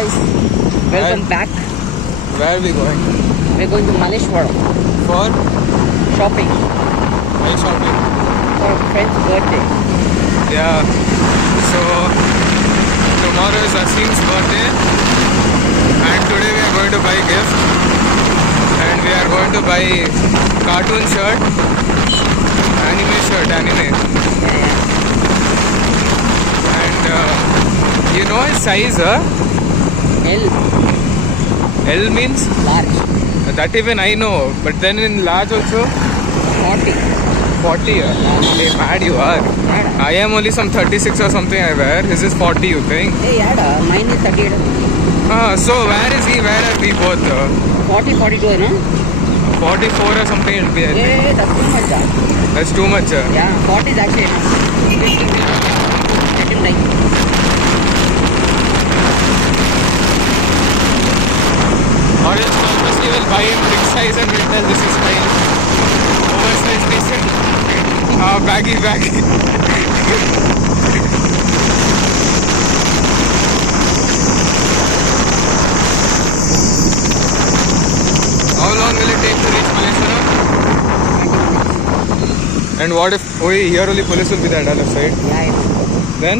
guys, welcome back. Where are we going? We're going to Malleshwaram For? shopping Why shopping? for a friend's birthday. Yeah. So, tomorrow is Asim's birthday. And today we are going to buy gift. And we are going to buy cartoon shirt. Anime. Yeah. And you know his size, huh? L, L means? large, That even I know. But then in large also? 40. 40. Hey, mad you are. Yeah. I am only some 36 or something I wear. His is 40, you think? Hey, yeah, mine is 38. So where is he? Where are we both? 40, 42, no? 44 or something it'll be, I think. Hey, that's too much. That's too much. Yeah, 40 is actually enough. Let him like. Or else purposely will buy him big size and will tell this is fine. Oversized decent. Baggy. How long will it take to reach Malleshwaram? And what if here only police will be there other side? Yeah, I know. Then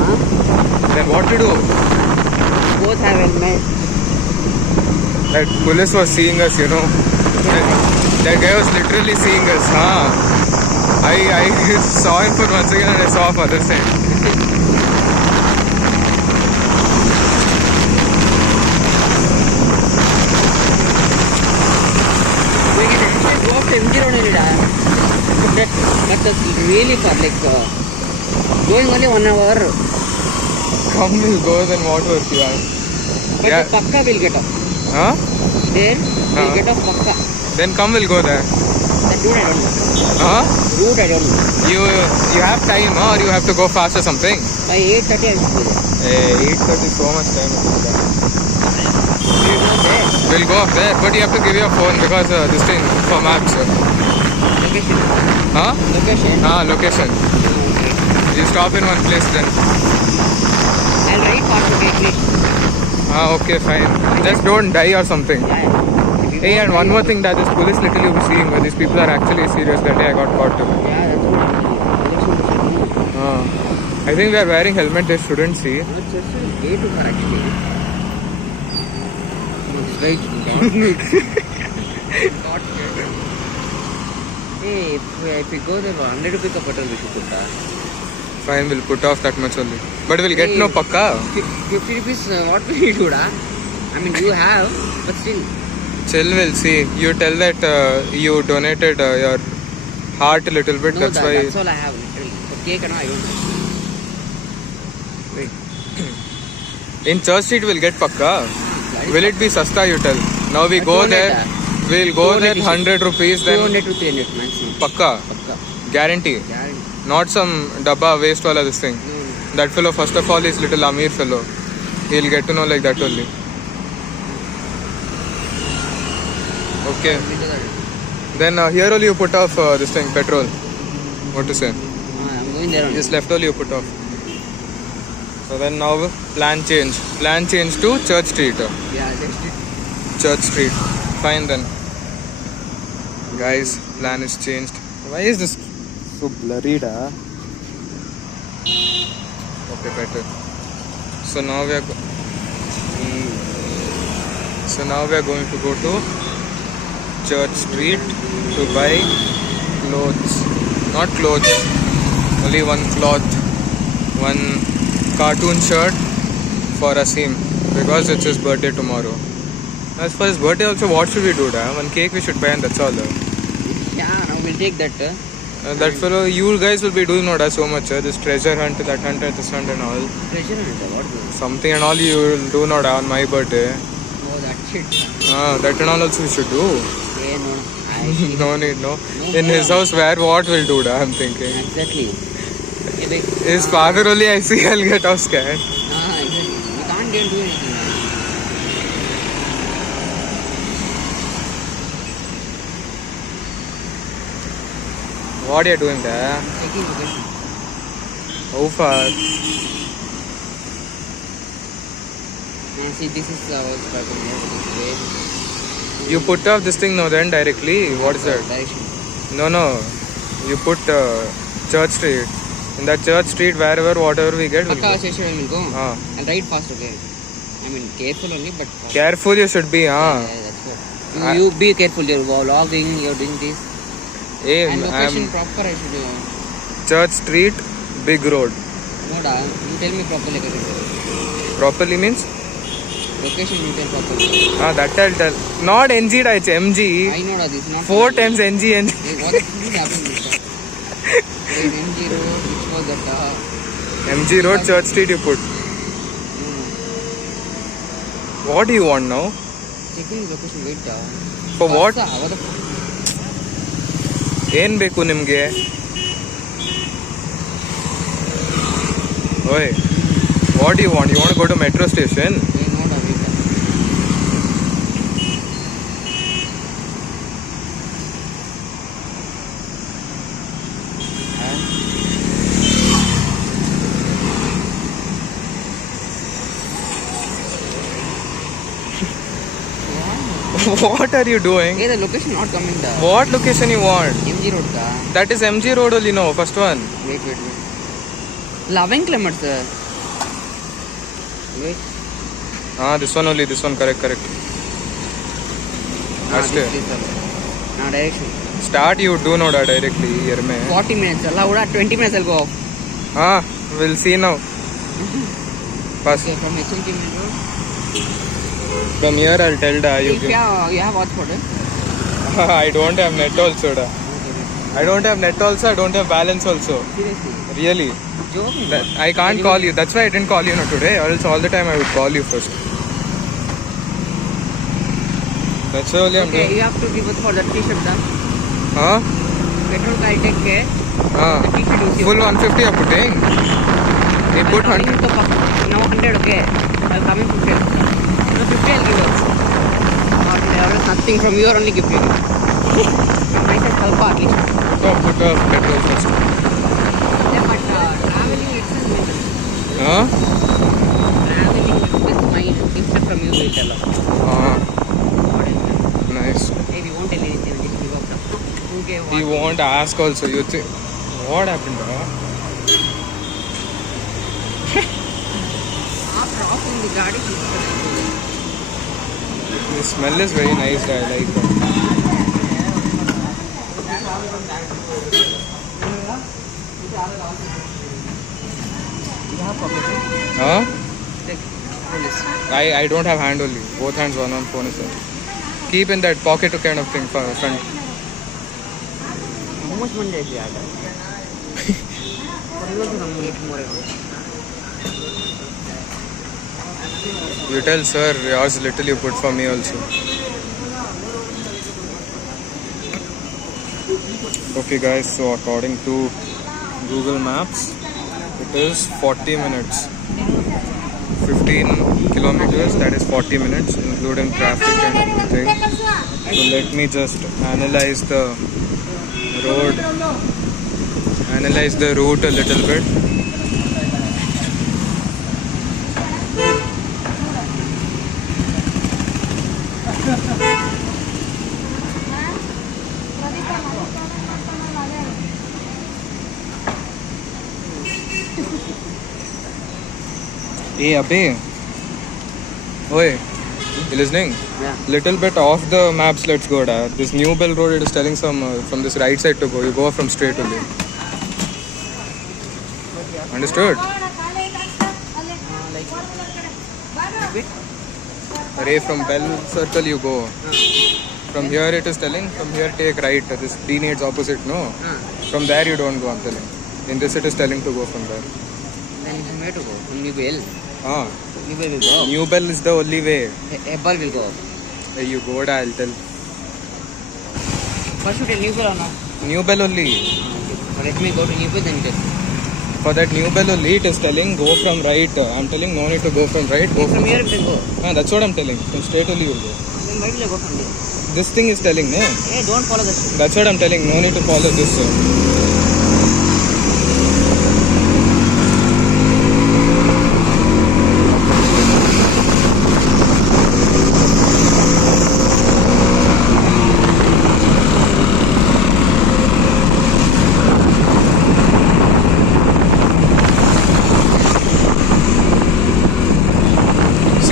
Huh? what to do? Both have helmet. That police was seeing us, you know. That guy was literally seeing us, huh? I saw him for 1 second and I saw off other side. We can actually go up to MG Road only. But that's really far. Like going only 1 hour. Come will go, then what work you are? But Yeah. the Pakka will get off. Huh? There, we'll get off Pakka. Then come will go there. That route I don't know. Huh? Route I don't know. You have time, or you have to go fast or something? By 8:30 I will be there. 8:30, so much time. We'll go there. We'll go up there, but you have to give your phone because this thing for maps. Location. Huh? Location. Location. You stop in one place then. I'll write fast to get it. Okay, fine. Just don't die or something. Yeah. Hey, and one more thing that this police literally will be seeing, but these people are actually serious. That day I got caught too. Yeah, that's good. I think we are wearing helmet. They shouldn't see. No, it's just way too far actually. It's right. Hey, if we go there, 100 rupees of petrol we should put that. Fine, we'll put off that much only. But we'll get no pakka. 50 rupees, what will you do, da? I mean, you have, but still. Chill, we'll see. You tell that you donated your heart a little bit. No, That's why. that's all I have, literally. For cake and all, I don't. In Church Street, we'll get pakka. Will it be sasta? You tell. Now we go 200, there. We'll go there 100 rupees. Then 200 to 300 maximum. pakka. Pakka. Guarantee. Guarantee. Not some dabba waste wala this thing. No. That fellow, first of all, is little Amir fellow. He'll get to know like that only. Okay. Then here only you put off this thing, petrol. What to say? I'm going there only. Just left only you put off. So then now plan change. Plan change to Church Street. Yeah, that's it. Church Street. Fine then. Guys, plan is changed. Why is this so blurry, da? Okay, better. So now we are going to go to Church Street to buy clothes. Not clothes. Only one cloth. One cartoon shirt for Asim because it's his birthday tomorrow. As for his birthday also, what should we do, da? One cake we should buy and that's all. Yeah, now we'll take that. That fellow, you guys will be doing not so much. This treasure hunt, that hunt, this hunt and all. Treasure hunt, what do? Something and all you will do not on my birthday. Oh, that shit. That and all also we should do. Yeah, no. No need, no. In his house, where what will do, da? I'm thinking. Exactly. His father only I see, I'll get off scared. Exactly. We can't do anything. What are you doing there? Taking location. How far? See, this is our parking here. This way. You put off this thing now then directly. What is that? Direction. No. You put Church Street. In that Church Street, wherever, whatever we get, we'll Akka go. station will go. Ah. And ride fast, okay? I mean, careful only, but fast. Careful you should be, Yeah, huh? that's what. You be careful. You're vlogging. You're doing this. Hey, And location I'm proper. I should. Church Street, Big Road. No, da. You tell me properly. Properly means? Location you tell properly. That I'll tell. Not NG, it's MG. I know that this is not. 4 times NG. Hey, what is happening? Wait, MG road. Which was that? MG Road, Church Street you put. What do you want now? Checking the location. Wait, da. For what? What the? ಏನ್ ಬೇಕು ನಿಮ್ಗೆ? Oi, what do you want? You want to go to metro station? Hey, no, da. Wait, da. What are you doing? Hey, the location not coming, da. What location you want? MG road, da. That is MG Road only, no, first one. Wait. Loving climate, sir. Wait. This one only, this one, correct. Aste. Now direction. Start you do know that directly here mein. 40 minutes. Allah, 20 minutes I'll go off. We'll see now. Pass. Okay, from HMT Main Road. From here I'll tell da you If give. you have hotspot, eh? I don't have net also da. I don't have net also, I don't have balance also. Seriously. Really. Joking. I can't call you. That's why I didn't call you today. Or else all the time I would call you first. That's why only I'm Okay, doing. you have to give us for the t-shirt, da. Huh? Petrol I'll take care. The t-shirt you see. Full 150 you're putting? They put 100. Now 100, okay. I'll come in 50. No, 50 I'll give us. Or nothing from your only gift. From my side, help at least. So put petrol first. Yeah, but traveling itself is Huh? traveling with my gift from you will tell us. Nice. Hey, we won't tell anything, just give up. Okay, He won't ask also. You think what happened? After offering the garden, The smell is very nice. I like it. Huh? I don't have hand only. Both hands, one on phone is there. Keep in that pocket kind of thing for front. How much money did you add? For you also some 8 more. You tell sir, yours little you put for me also. Okay guys, so according to Google Maps, it is 40 minutes. 15 kilometers, that is 40 minutes, including traffic and everything. So let me just analyze the road, analyze the route a little bit. Hey, Abhi. Oi, you listening? Yeah. Little bit off the maps, let's go. Da. This New Bell Road, it is telling some from this right side to go. You go from straight only. Understood? Ray, from Bell Circle you go. From here it is telling, from here take right. This D needs opposite, no? From there you don't go, I'm telling. In this it is telling to go from there. Then from where to go? From New Bell. New Bell will go. New Bell is the only way. Hebbal will go. Hey, you go, da, I'll tell. First you tell New Bell or not? New Bell only. Let me go to New Bell then tell. For that New Bell only, it is telling go from right. I'm telling no need to go from right. Go From here it will go. That's what I'm telling. From straight only you go. Then why will I go from there? This thing is telling, no? Hey, don't follow that. That's what I'm telling. No need to follow this.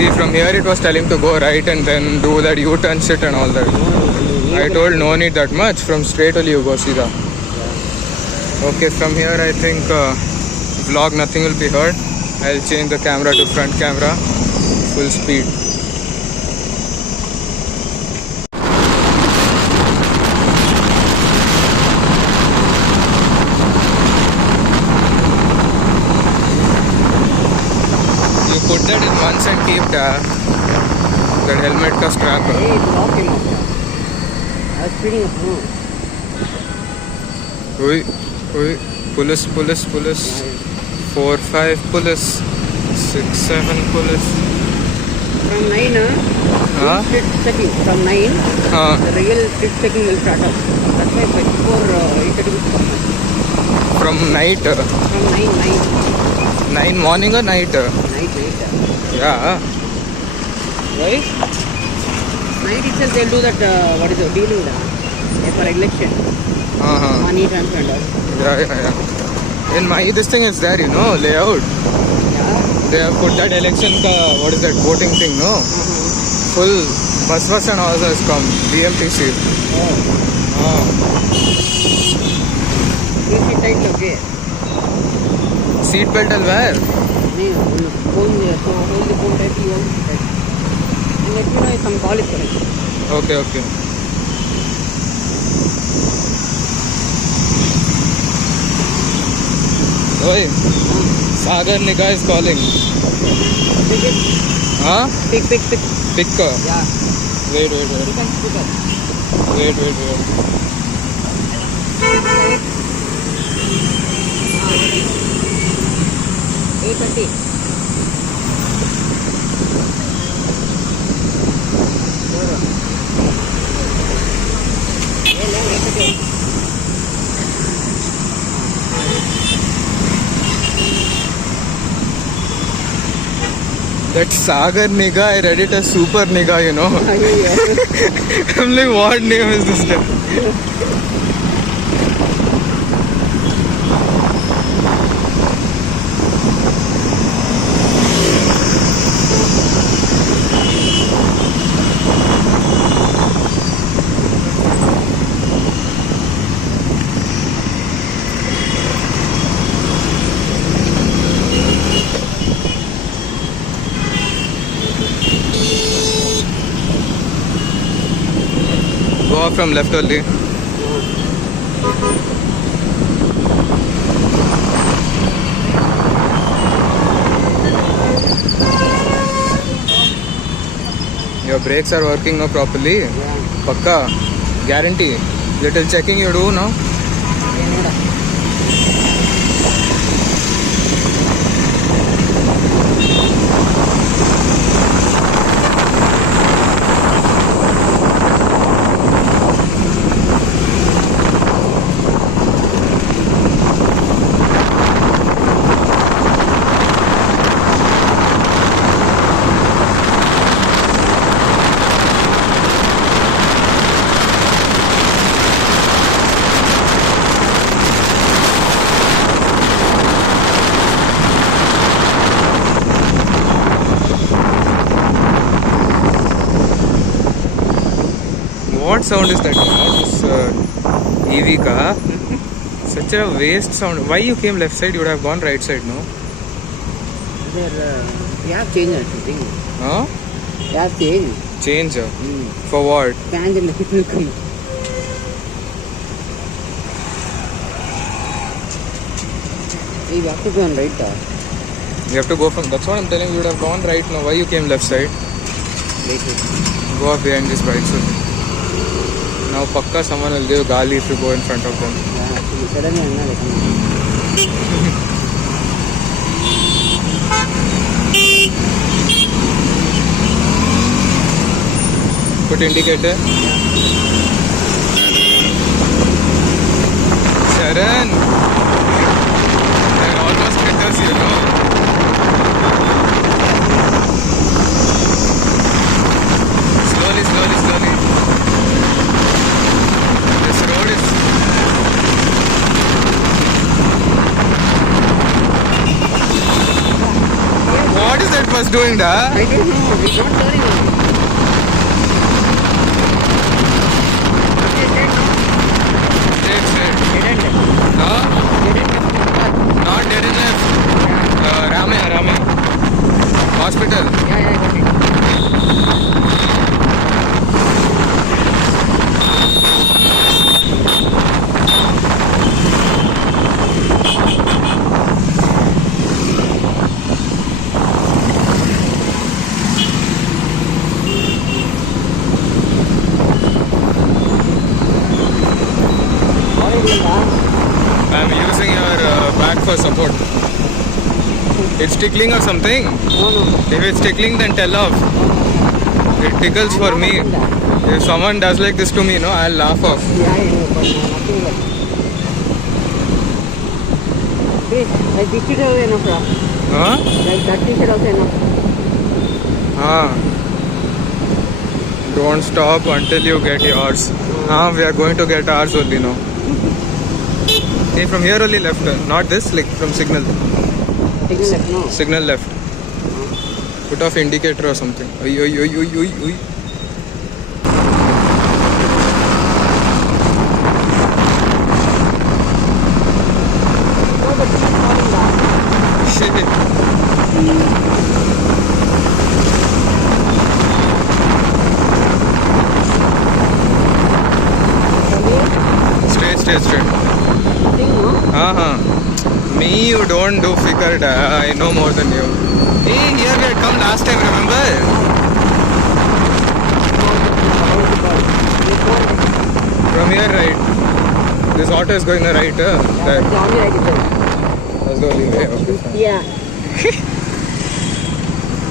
See, from here it was telling to go right and then do that U-turn shit and all that. I told no need that much. From straight only you go, Sida. Okay, from here I think vlog nothing will be heard. I'll change the camera to front camera, full speed. You put that in once and keep that helmet ka strap. Hey, lock him up. I was speeding up, no. Oi, police. 4, 5 police, 6, 7 police. From 9, Huh? split checking. From 9, the real split checking will start up. That's why before introduced From night, from 9. 9 morning or night? Night. Yeah. Why? Night itself they'll do that, what is it, dealing for election. Money transfer and all. Yeah. In my this thing is there, layout. Yeah. They have put that election what is that voting thing, no? Full bus and all has come. BMTC. Please sit tight, okay? Seat belt will wear. Phone there, so hold the phone tight, you hold it tight. And let me know if some call is coming. Okay. Oi, Sagar Niga is calling. Pick it. Huh? Pick. Pick. Yeah. Wait. You can pick up. Wait. 8:30. That Sagar Niga, I read it as Super Niga, Yeah. I'm like, what name is this then? Go off from left only. Your brakes are working now properly? Yeah. Pakka? Guarantee? Little checking you do now? What sound is that? This EV car. Such a waste sound. Why you came left side? You would have gone right side, no? We have changed or something. Huh? We have changed. Change? For what? Fans in the people come. Hey, we have to go on right there. You have to go from. That's what I'm telling you. You would have gone right now. Why you came left side? Wait. Go up behind this bike. So now, pakka someone will give gali if you go in front of them. Yeah, actually, suddenly I'm not coming. Put indicator. Sharan. They're almost hitters, Slowly. This road is... What is that was doing that? I don't know. It's not turning on. Okay, dead now. Straight, straight. Dead end. Huh? Dead end. Not dead enough. Yeah. Ramya. Hospital. Yeah, I got it. I'm using your back for support. It's tickling or something? No. If it's tickling, then tell off. It tickles for me. If someone does like this to me, no, I'll laugh off. Yeah, I know, but nothing like. Hey, like this is also enough, Ra. Huh? Like that is also enough. Don't stop until you get yours. We are going to get ours only now. Hey, from here only left, not this, like from signal. Signal left, no. Signal left. Put off indicator or something. Oi. No, but keep falling down. Shit. Straight. Nothing, no? Me, you don't do figure. I know more than you. Hey, here we had come last time, remember? From here, right. This auto is going right. There. That's the only right is there. That's the only way. Okay, fine. Yeah.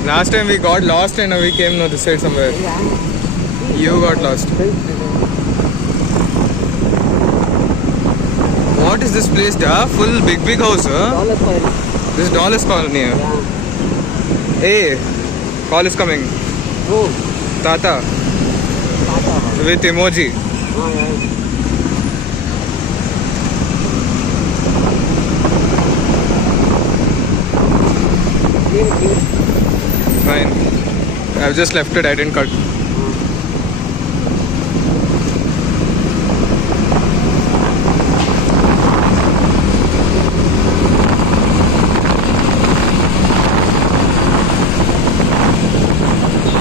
Last time we got lost and we came no this side somewhere. Yeah. You got lost. What is this place, da? Full big house, huh? Dollar coin. This is Dollars Colony. Yeah. Hey, call is coming. Oh. Tata Tata. with emoji. Oh, yeah. Leave it. Fine. I've just left it. I didn't cut.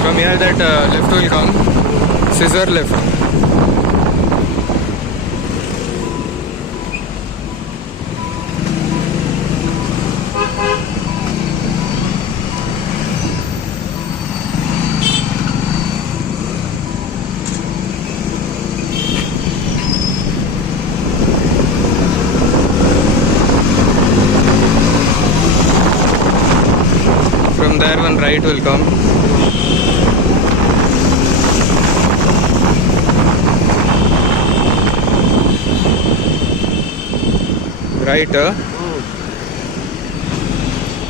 From here, that left will come. Scissor left. From there, one right will come. Right,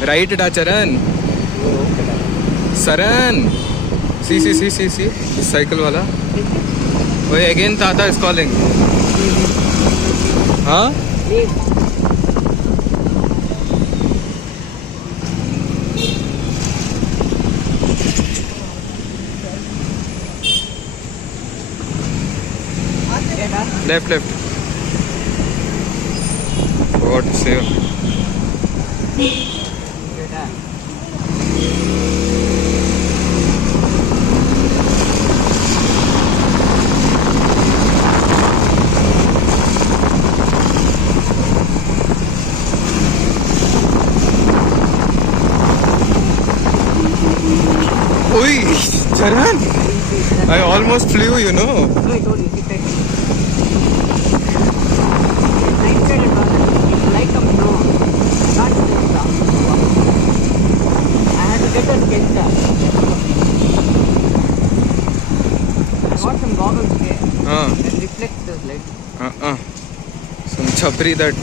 right, da Charan. Saran. See. This cycle wala. Wait, again Tata is calling. Huh? Leave. Left. What to say? Oi, Charan! I almost flew, you know. No, I told you, keep it. Night side and light comes no. Can't do this stuff. I had to get a sketch up. I got some goggles here that reflect the light. Some chapri that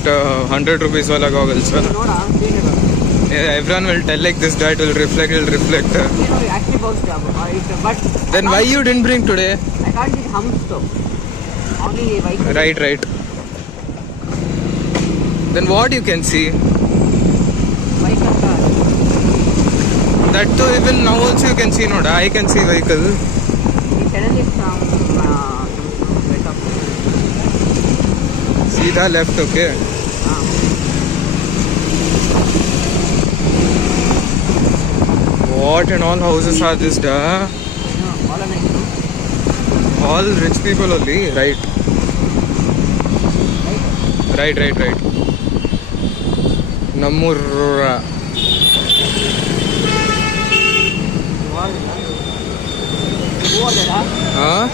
100 rupees wala goggles. You know, I'm seeing it. Yeah, everyone will tell like this dot will reflect. You know, it actually works job. But Then why you didn't bring today? I can't see humps though. Only white. Right. Then what you can see? White car. That too, even now also you can see, no? I can see vehicle. He suddenly from went up. Seedha left, okay. What and all houses are this, da? No, all of it. All rich people only, right? Right. Nammurra. Who was it, huh? Huh?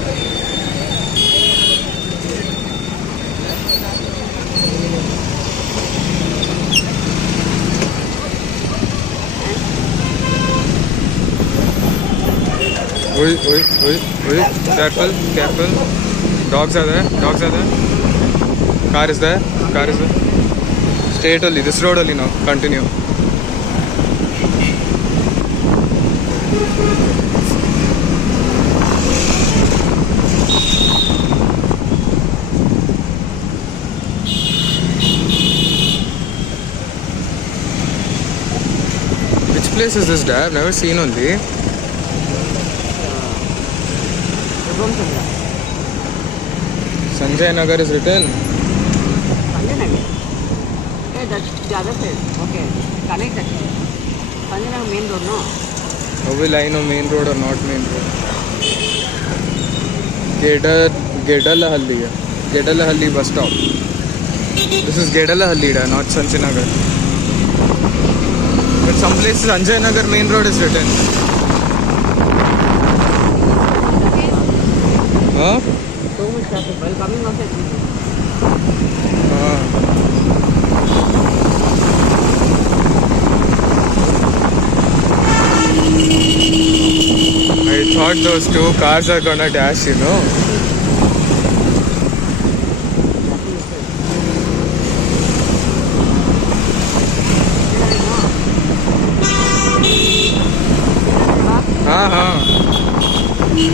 Oi. Careful. Dogs are there. Car is there. Straight only. This road only now. Continue. Which place is this, Dad? I've never seen only. Sanjay Nagar is written. Sanjay Nagar. Hey, that's the other side. Okay. Connect that. Sanjay Nagar main road, no? How will I know main road or not main road? Gedalahalli bus stop. This is Gedalahalli, not Sanjay Nagar. But some places Sanjay Nagar main road is written. Huh? So much traffic. While coming outside. I thought those two cars are gonna dash, you know.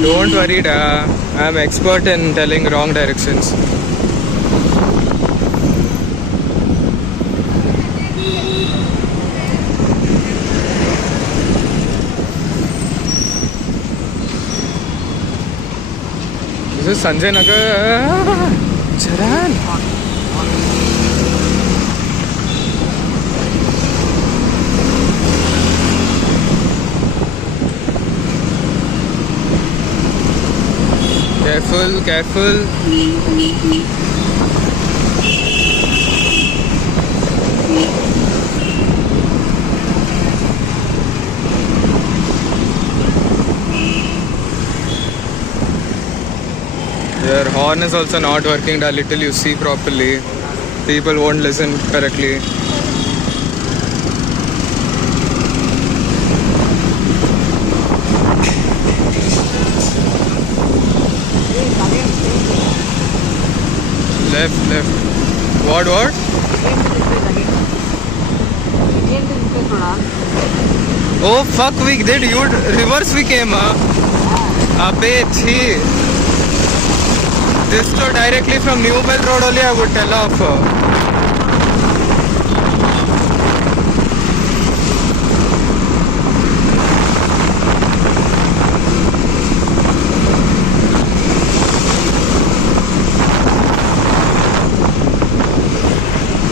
Don't worry, da. I'm expert in telling wrong directions. This is Sanjay Nagar. Charan. Careful. Your horn is also not working a little, you see properly. People won't listen correctly. Left. What? Oh fuck, we did. Reverse we came, huh? Abbe, chhi. This to directly from New Bell Road only I would tell off.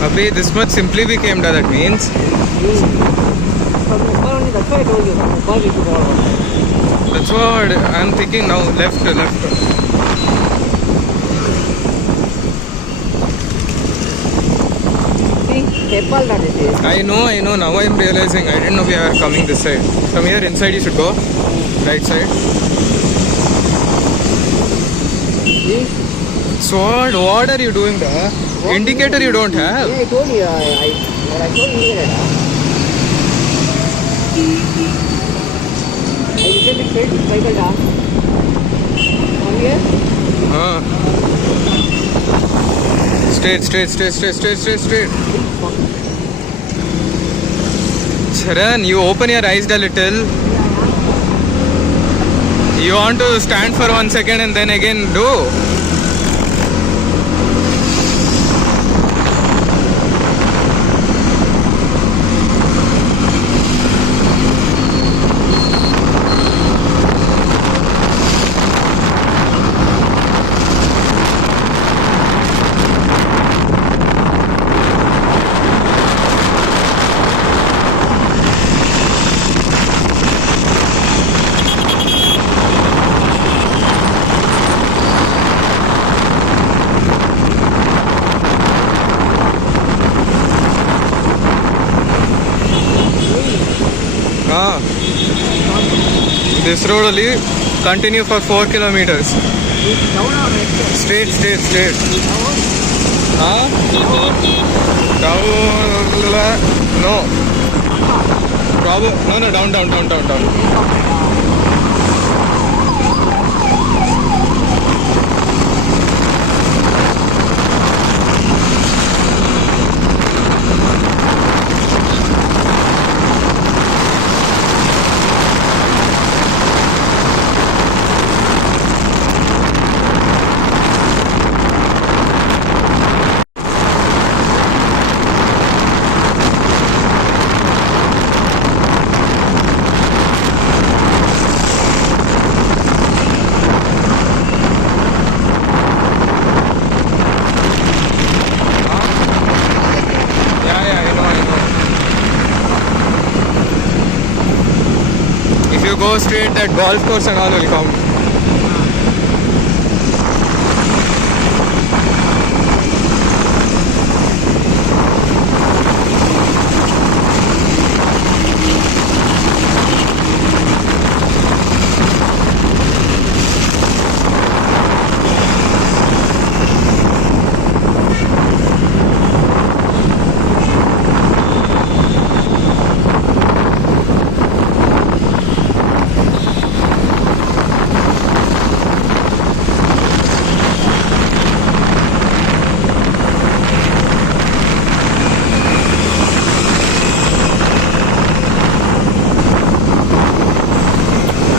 Abhi, this much simply we came to, that means. That's why I told you. That's what I'm thinking now. Left. I know. Now I'm realizing. I didn't know we are coming this side. From here inside you should go. Right side. So what are you doing there? Indicator you don't have? Yeah, I told you. I told you I little bit straight this cycle down. From here? Straight. Charan, you open your eyes a little. You want to stand for 1 second and then again do? Ah, this road only continue for 4 kilometers. Down or right? Straight, straight, straight. Huh? Down. No. No, no, down, down, down, down, down. Yeah, yeah, I know, I know. If you go straight, that golf course and all will come.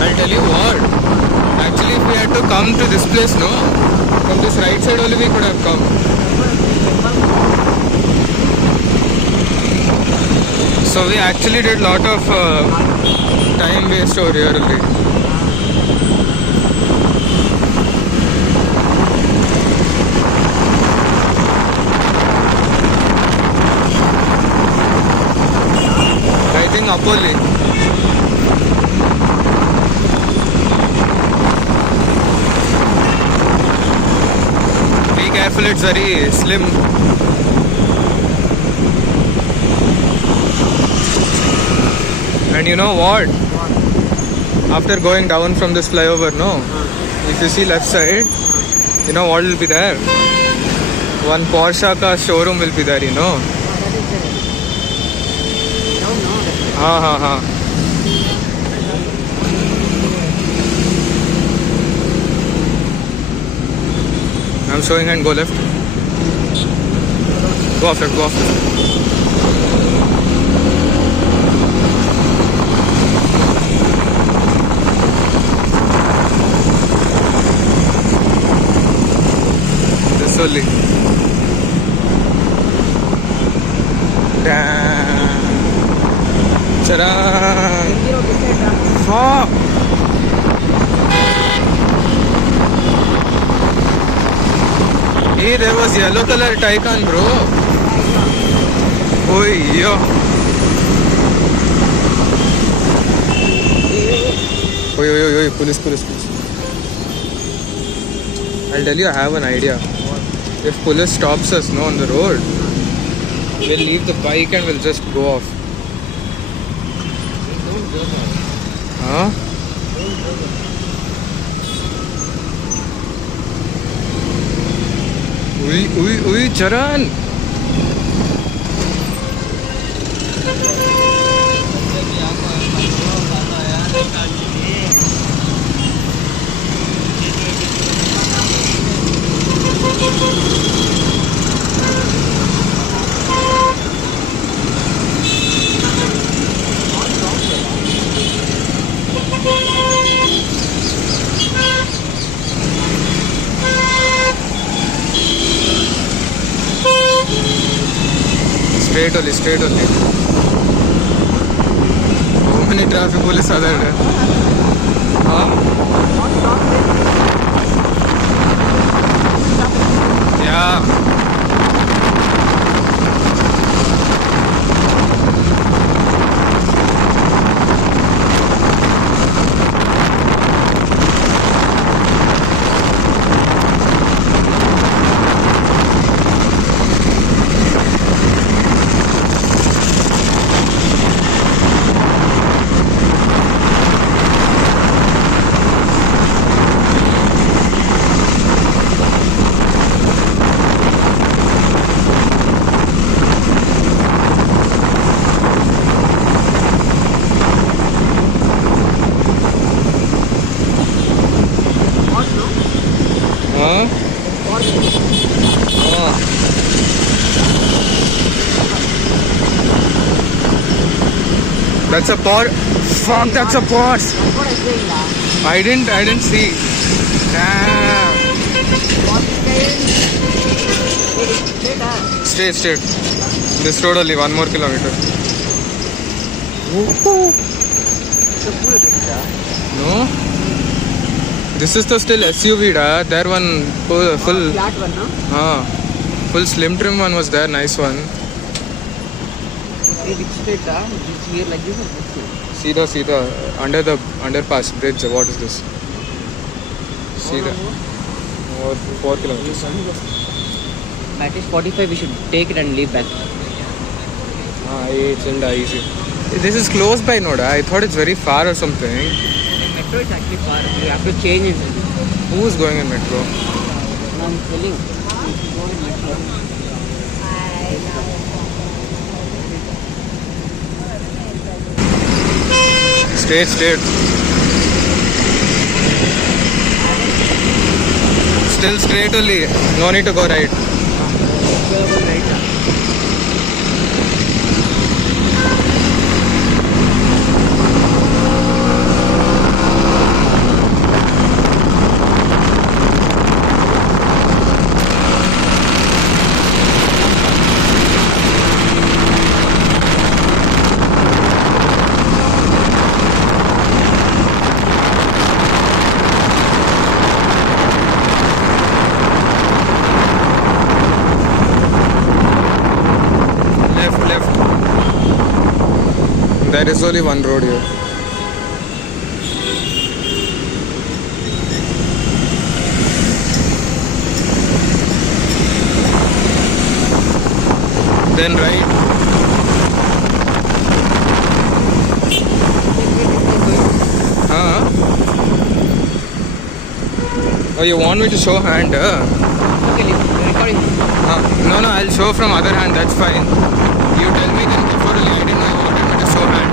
I'll tell you what. Actually, if we had to come to this place, no, from this right side only we could have come. So we actually did lot of time waste over here only. I think Apoli. Be careful, it's very slim. And you know what? After going down from this flyover, no? If you see left side, you know what will be there? One Porsche ka showroom will be there, you know? हाँ हाँ हाँ. I'm showing and go left. Go off left, go off left. This only. Damn. Charan. Fuck. Hey, there was yellow color Taycan, bro. Oi, yo. Oi, oi, oi, oi, police, police, police. I'll tell you, I have an idea. If police stops us, no, on the road, we'll leave the bike and we'll just go off. Huh? Ui, Charan! Straight only, straight only. How many traffic police are there? Huh? Yeah. That's a Porsche. Fuck, that's a Porsche. That's what I'm saying, lah. I didn't see. Damn. Straight. This road only 1 more kilometer. No. This is the still SUV da. There one full Flat one, no? full slim trim one was there. Nice one. Hey, which straight, It's here like this or this? See the under the underpass bridge. What is this? See the 4 kilometers. At least 45, we should take it and leave back. It's easy. This is close by, Noda. I thought it's very far or something. Metro is actually far. You have to change it. Who's going in metro? I'm telling. Go in metro. Straight. Still straight only. No need to go right. There is only one road here. Then right. Oh, you want me to show hand? Okay, recording. No, I'll show from other hand. That's fine. You tell me then before I didn't know you wanted me to show hand.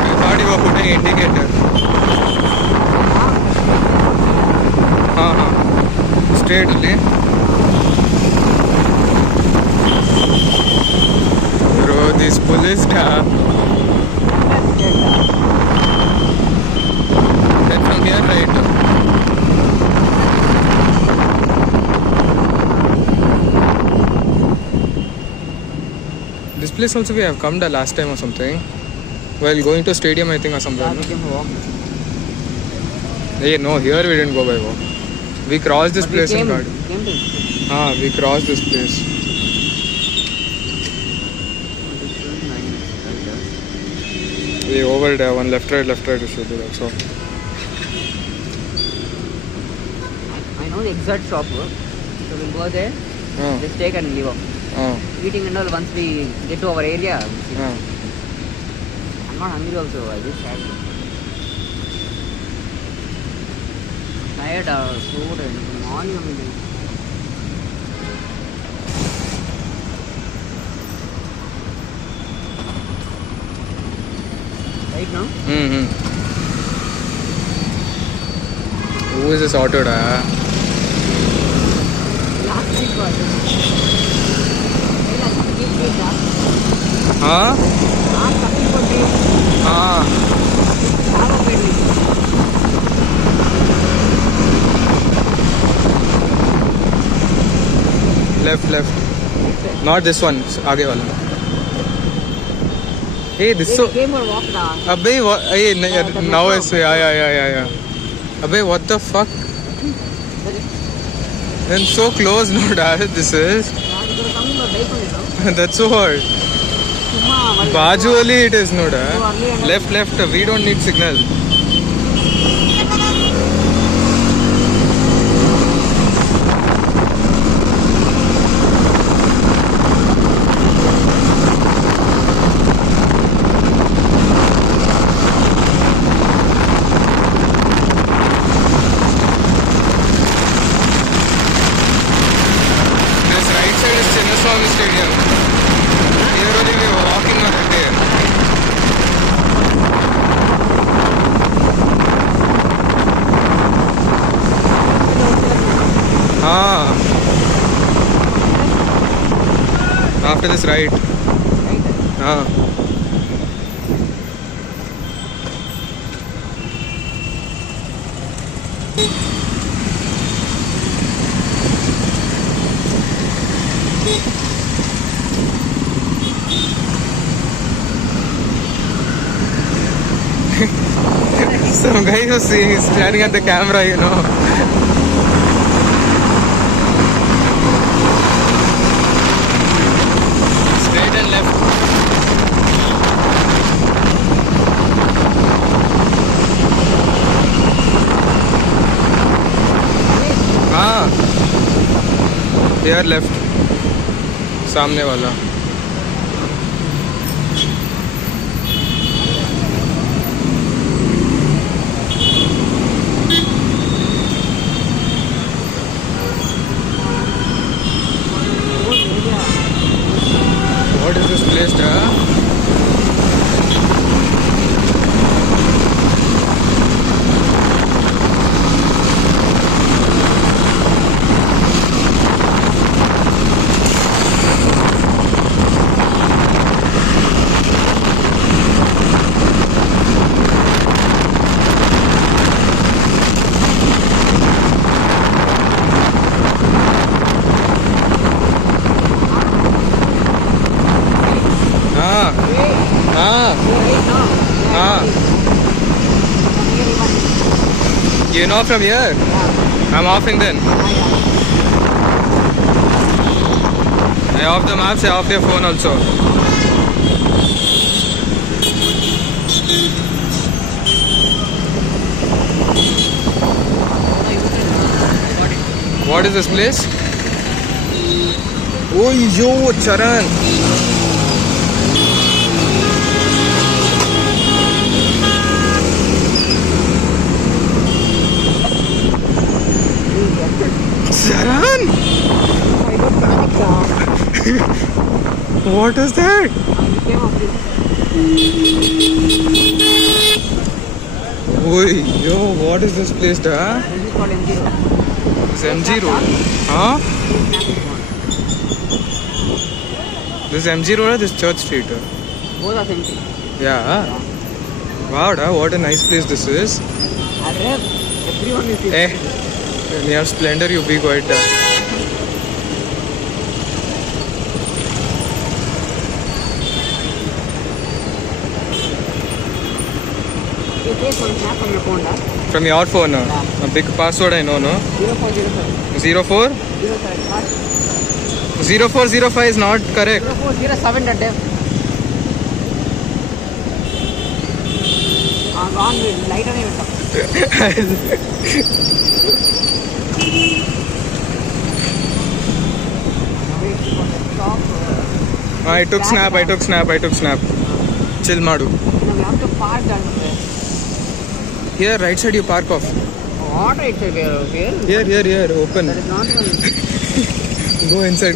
I thought you were putting indicator. Straight only. Bro, this police car. Then from here right. This place also we have come the last time or something. While going to stadium I think or something. We can walk. Hey, no, here we didn't go by walk. We crossed this place in garden. We crossed this place. We over there, one left right to show you, that's all. I know the exact shop, so we'll go there, just take and leave off. Eating and all once we get to our area. I'm not hungry also, I just had tired food and morning I'm eating. Right now? Who is this auto da? Last week was Left. Not this one, आगे वाला. Hey, this so. Came or walked down. Abey, what? Hey, now it's yeah. Abey, what the fuck? Then so close, no doubt. This is. That's so hard. Baju only it is, no doubt. Left. We don't need signal. Stadium. Here only we were walking on a day. after this right. Ah. Some guy was staring at the camera, you know. Straight and left. हाँ, here left. सामने वाला. What is this place, You know from here? I'm offing then. I off the maps, I off your phone also. What is this place? Oh, yo, Charan. Charan! What is that? Oi, yo, what is this place, da? This is called MG Road. This MG Road. Huh? This MG Road or this Church Street? Both are empty. Yeah. Wow, da, what a nice place this is. Everyone is Eh, near Splendor, you be quite. You take one snap from your phone, From your phone, a big password I know, no? 0405. 04? 0405 is not correct. 0407 that day. On with light on it. I took snap. Chill madu. We have to park down there. Here, right side you park off. What right side here? Here, open. That is not even.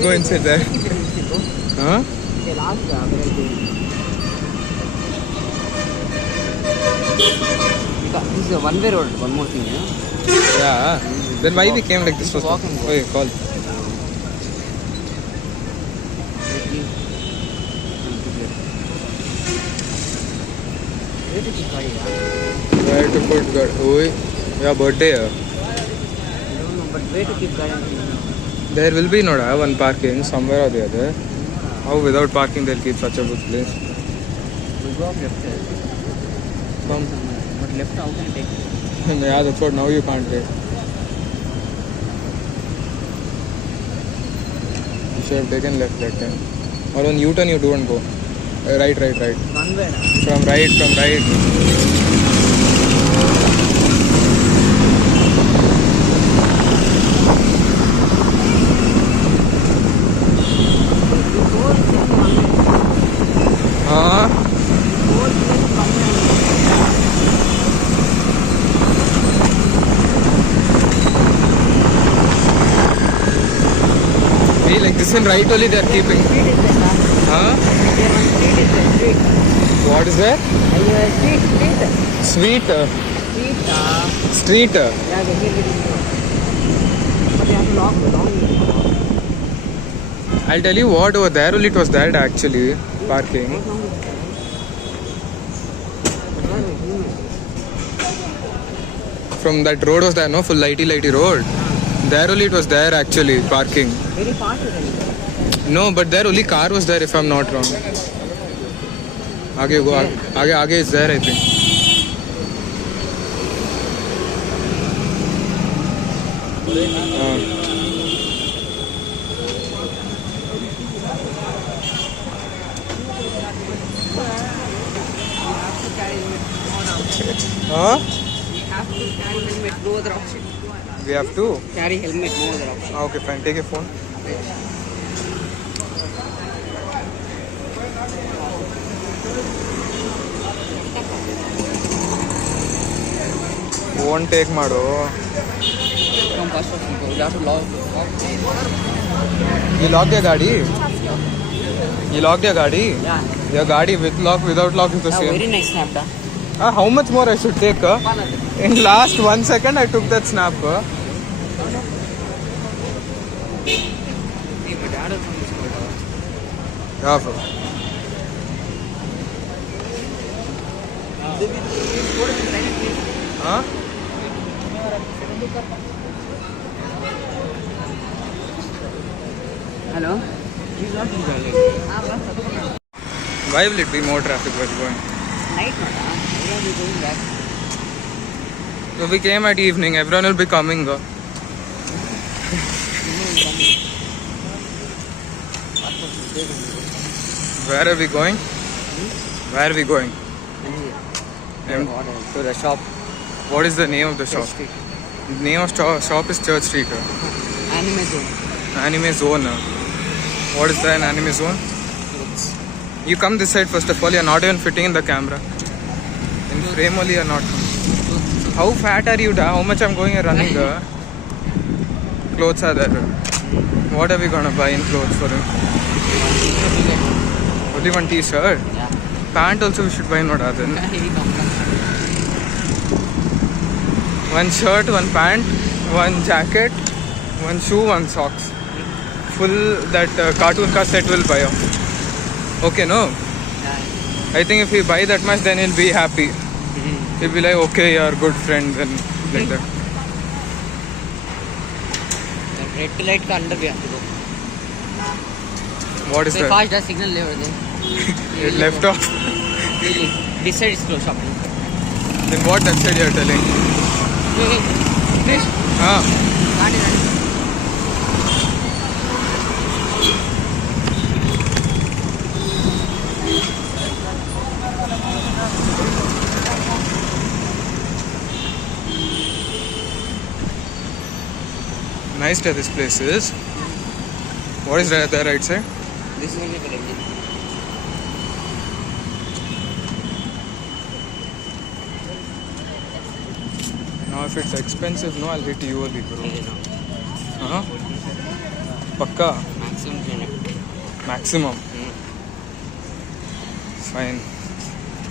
Go inside there. Huh? Okay, last this is a one-way road. One more thing, Yeah. Then why we came like this first? Walk and go. Okay, call. Where to keep car, Where to put God? Oi, yeah, birthday. I don't know, but where to keep car? There will be no one parking somewhere or the other. How without parking they'll keep such a good place? We'll go up left side. Come. But left out and take. Yeah, that's what now you can't take. You should have taken left that time. Or on U-turn you don't go. Right. One way. From right. Like this in right only they are keeping. Huh? What is that? Sweet. Street. Yeah, they here it is. But they have to lock the long. I'll tell you what, over there only it was that actually, parking. From that road was there, no? Full lighty road. There only it was there actually, parking. Very fast is it? No, but there only car was there if I'm not wrong. Aage go, aage is there I think. Huh? We have to carry helmet, no other option. We have to? Carry helmet, no other option. Okay, fine. Take your phone. Won't take mado. From bus stop, we have to lock. You locked your gaadi? You locked your gaadi? Yeah. Your gaadi with lock, without lock is the same. Very nice snap, da. How much more I should take? In last 1 second I took that snap. Hey, my dad is from this school. Yeah, bro. Huh? Hello? Why will it be more traffic while going? Night, no, da. Where are we going back? So we came at evening, everyone will be coming. Where are we going? Where are we going? To the shop. What is the name of the shop? Street. The name of shop is Church Street. Anime zone. Anime Zone. What is that, an anime zone? Clothes. You come this side first of all, you're not even fitting in the camera. In frame only you're not. How fat are you, da? How much I'm going and running? Clothes are there. What are we gonna buy in clothes for him? Only one t-shirt? Yeah. Pant also we should buy, not other. One shirt, one pant, one jacket, one shoe, one socks. Full that cartoon ka set will buy off. Okay, no? Yeah. I think if we buy that much, then he'll be happy. He'll be like, okay, you're good friends and like that. Red light ka under we have to go. What is So that? fast the signal lever there. It left off. Really. This side is closed shop. Then what that side you're telling? Hey, Krish. Ah, Gaadi. nice to this place is. What is that there right side? This is only for engine. Now if it's expensive, no, I'll hit you only, bro. No. Huh? Pakka? Maximum 300. Maximum? Fine.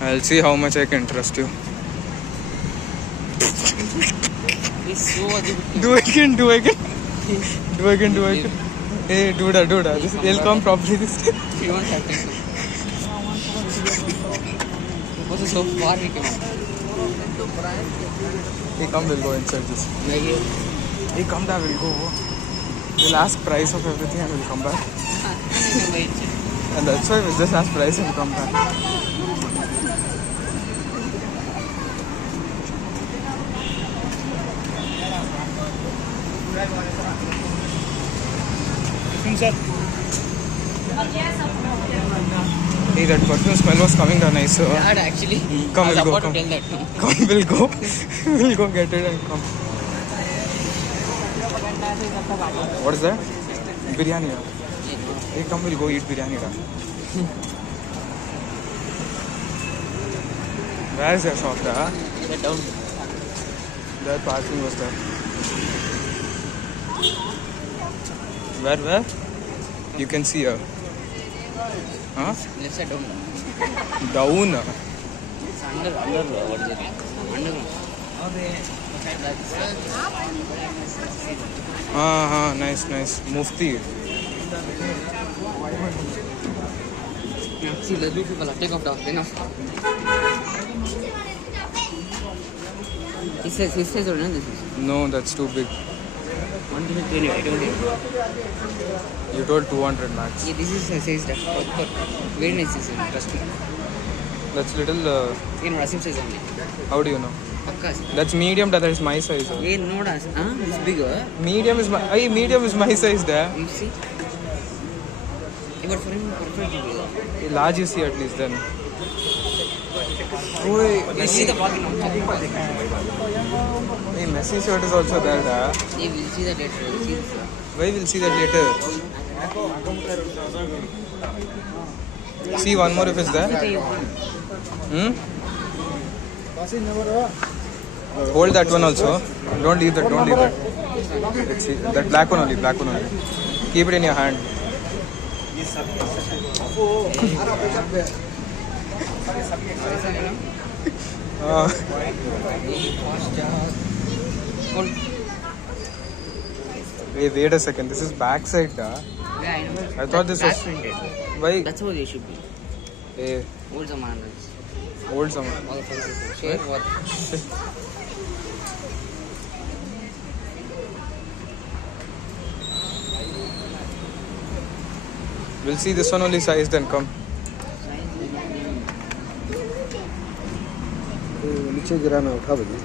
I'll see how much I can trust you. It's so addictive. Do again. Do again. Hey, do that. He'll come properly this time. You won't have to. Because so far we came out. Hey, come, we'll go inside this. Maybe. Hey, come down, we'll go. We'll ask price of everything and we'll come back. And that's why we'll just ask price and come back. Hey, that perfume smell was coming down nice. Dad, actually, Come, I was we'll go, about come. to tell that. Come, we'll go. We'll go get it and come. What is that? Biryani. Hey, come, we'll go eat biryani. Where is your shop? Get down. That parking was there. Where? You can see her. Huh? Let's say down. Down. It's under, what is it? Underground. Nice. Mufti. Yeah, see, let's do people take off the enough. He says or no, this is. No, that's too big. 120, I told you. You told 200 max. Yeah, this is size that. Very nice size, trust me. That's little. You know, Rasim size only. How do you know? Pakka. That's medium. That is my size. Yeah, no, das. It's bigger. Medium is my. Medium is my size there. You see? But for him, perfectly bigger. Large you see at least then. You see the body now. Hey, Messi shirt is also there. Yeah, we'll see that later. We'll see this. Why we'll see that later. See one more if it's there. Hold that one also. Don't leave that. Don't leave that. Let's see. That black one only. Black one only. Keep it in your hand. Hey, wait a second. This is backside, Yeah, I know. I thought this was. printed. Why? That's how they should be. Hey, Old Zaman. old someone. All the faces. Share what? We'll see this one only size then. Come. नीचे गिराना उठा बजे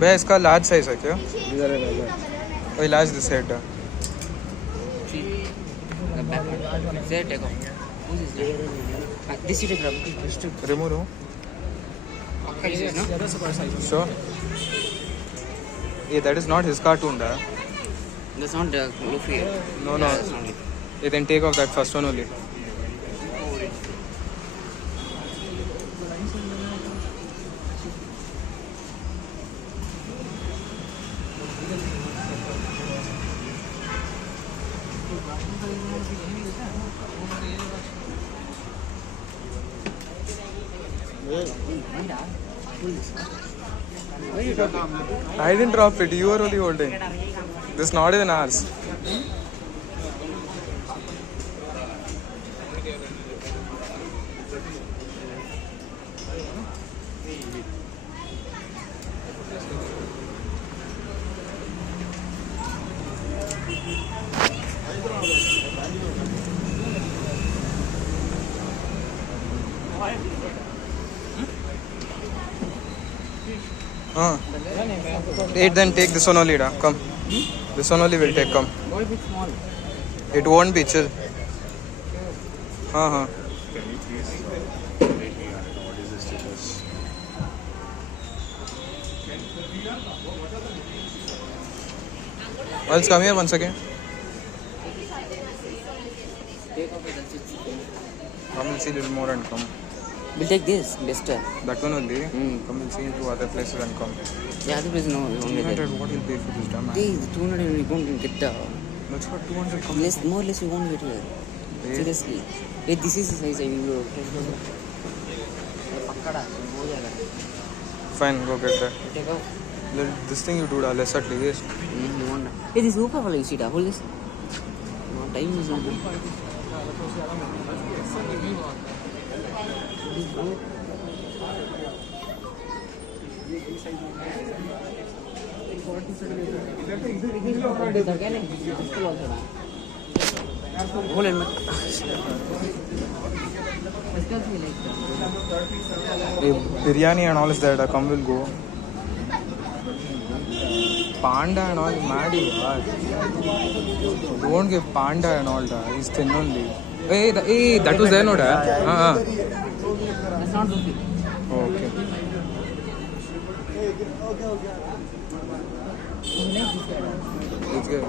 भैया इसका large size है क्या? इधर है ना वही large this head. See the back one. There, take off. Who's this guy? This you take rubber. Remove. Pakka this is, no? Sure. Yeah, that is not his cartoon, da. That's not Luffy. No, no. That's not it. Yeah, then take off that first one only. Why are you talking? I didn't drop it. You are only holding. This is not even ours. Wait, then take this one only, da. Come. This one only will take. Come. Why bit small? It won't be chill. Can you please rate me what is the status? Let's come here once again. Take off it. Come, we'll see a little more and come. We'll take this. Best. That one only. Mm. Come, we'll see into other places and come. The other place, no. We won't get it. What will pay for this damn? Hey, the 200 we won't get the... That's what 200 come. Less, more or less we won't get here. Hey. Seriously. Hey, this is the size I will go. Pakkada. हो जाएगा. Fine, go get that. Take out. This thing you do, da, less at least. You want that. Hey, this Upa wala you see that. Hold this. No, time is not. Hold it. Biryani and all is there, da. Come, we'll go. Panda and all, mad you are. Don't give panda and all, da. He's thin only. Hey, that was there, no, da? That's not Luffy. Oh, okay. It's good.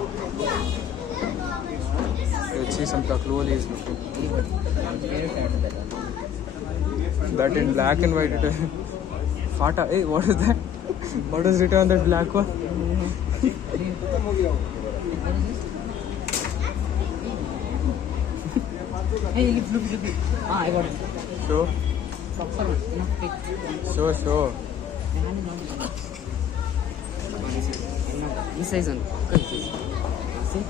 Let's see some takloli is looking. That in black and white. It is. Fata. Hey, what is that? What is written on that black one? Hey, Luffy. I got it. Show. Show. The hand is not. This size only. See?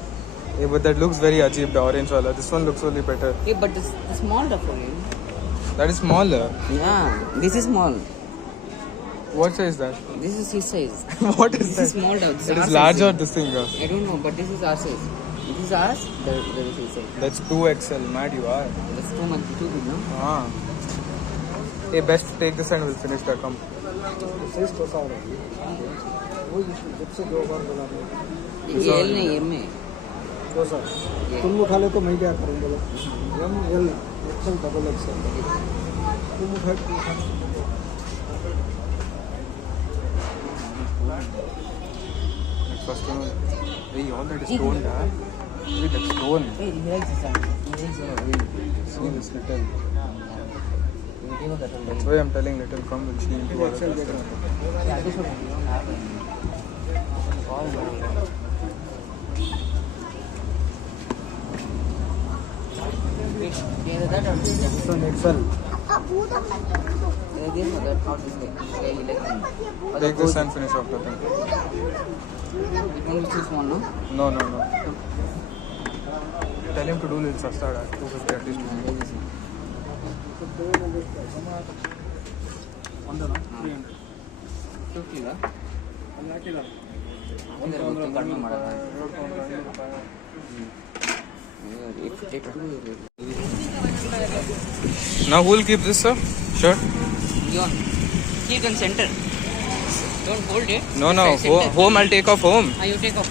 Yeah, but that looks very ajeeb, the orange wala. This one looks only better. Yeah, but this the small duck for you. That is smaller. Yeah, this is small. What size is that? This is his size. What is This that? is small duck. This It our is large size. or this thing? I don't know, but this is our size. This is ours. There is his size. That's 2XL. Mad you are. That's too much, too big, no? Ah. Hey, best take this and we'll finish the come. Size तो सारा वो जब से 2 बार बोला मैं ये L नहीं M है. तो सर तुम उठा ले तो मैं क्या करूँ बोलो M L XL double XL तुम उठा First one. Hey, all that is stone, huh? Wait, that's stone. Hey, he likes this one. He likes it. See this little. You give us that one. That's why I'm telling little come will see into all XL that देख stuff. रहा हूँ Yeah, this one we don't have it. All around. Wait, yeah, that one. This one XL This one, that not this guy. This guy, he likes it. Take this and finish off the thing. It won't be too small, no? No, no, no. Tell him to do little sasta at 250 at least. Yeah, this one. 50 la? ಒಂದೇ ಗೊತ್ತು ಕಡಿಮೆ ಮಾಡೋಣ. Now who will keep this, sir? Sure. Yon. Keep in center. Don't hold it. No, no. Center. Home, I'll take off home. You take off.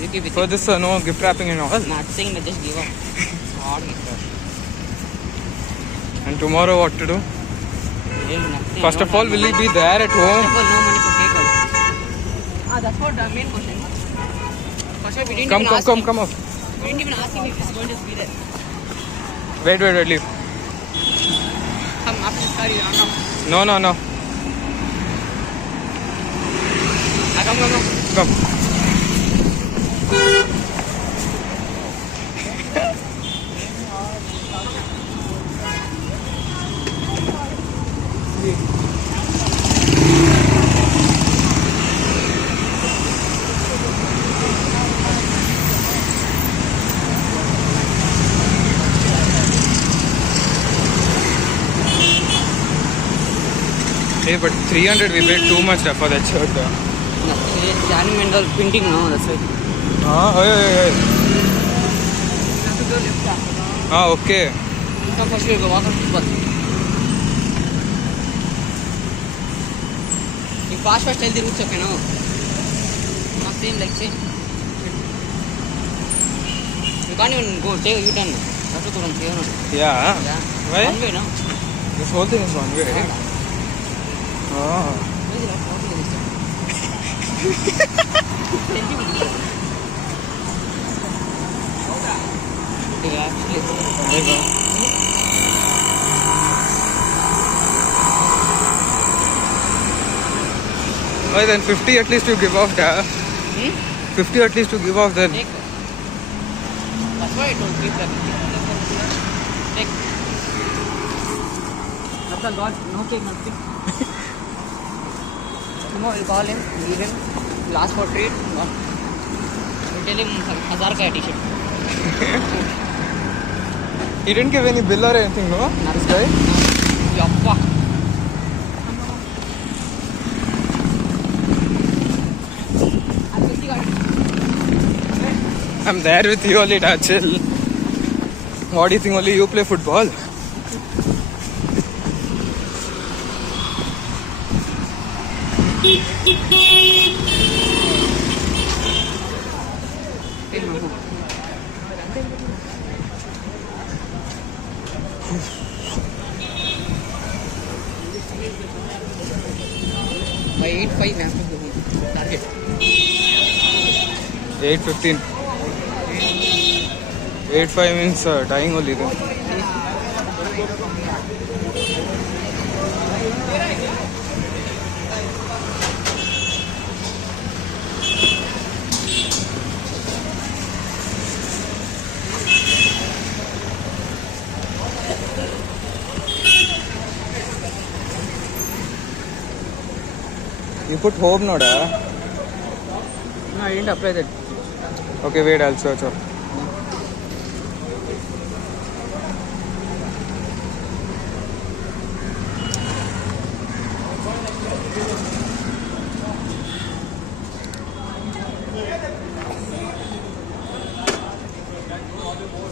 You keep it. For this, no gift wrapping and all. Nothing, but just give up. Hard gift wrap. And tomorrow, what to do? Really nothing. First of all, will he be there at home? First of all, no money to take out. That's what the main question. First of all, we didn't even ask him. Come off. We didn't even ask him if he's going to be there. Wait, leave. Come after this car, you run off. No. Come. Come. Hey, but 300 we paid too much for that shirt. No, it's animal printing now, that's it. Hey. You have to go left after. Okay. Come first, we'll go walk on football. You fast tell the routes, okay, no? Not same, like same. You can't even go, take a U-turn. That's what I'm saying. Yeah. Yeah. Why? One way, no? This whole thing is one way. Oh. Why is it not walking this time? Yeah, actually. Why then 50 at least you give off, da? 50 at least to give off then. Take. That's why I told keep that. Take. That's all, God. No cake, nothing. Tomorrow we'll call him, leave him, we'll ask for treat. We'll tell him 1000 ka t-shirt. He didn't give any bill or anything, no? This guy? Yappa. I'm there with you only, da, chill. What do you think only you play football? By 8:05 we have to go home. Target. 8:15. 8:05 means dying only then. You put home, no da? No, I didn't apply that. Okay, wait, I'll search up.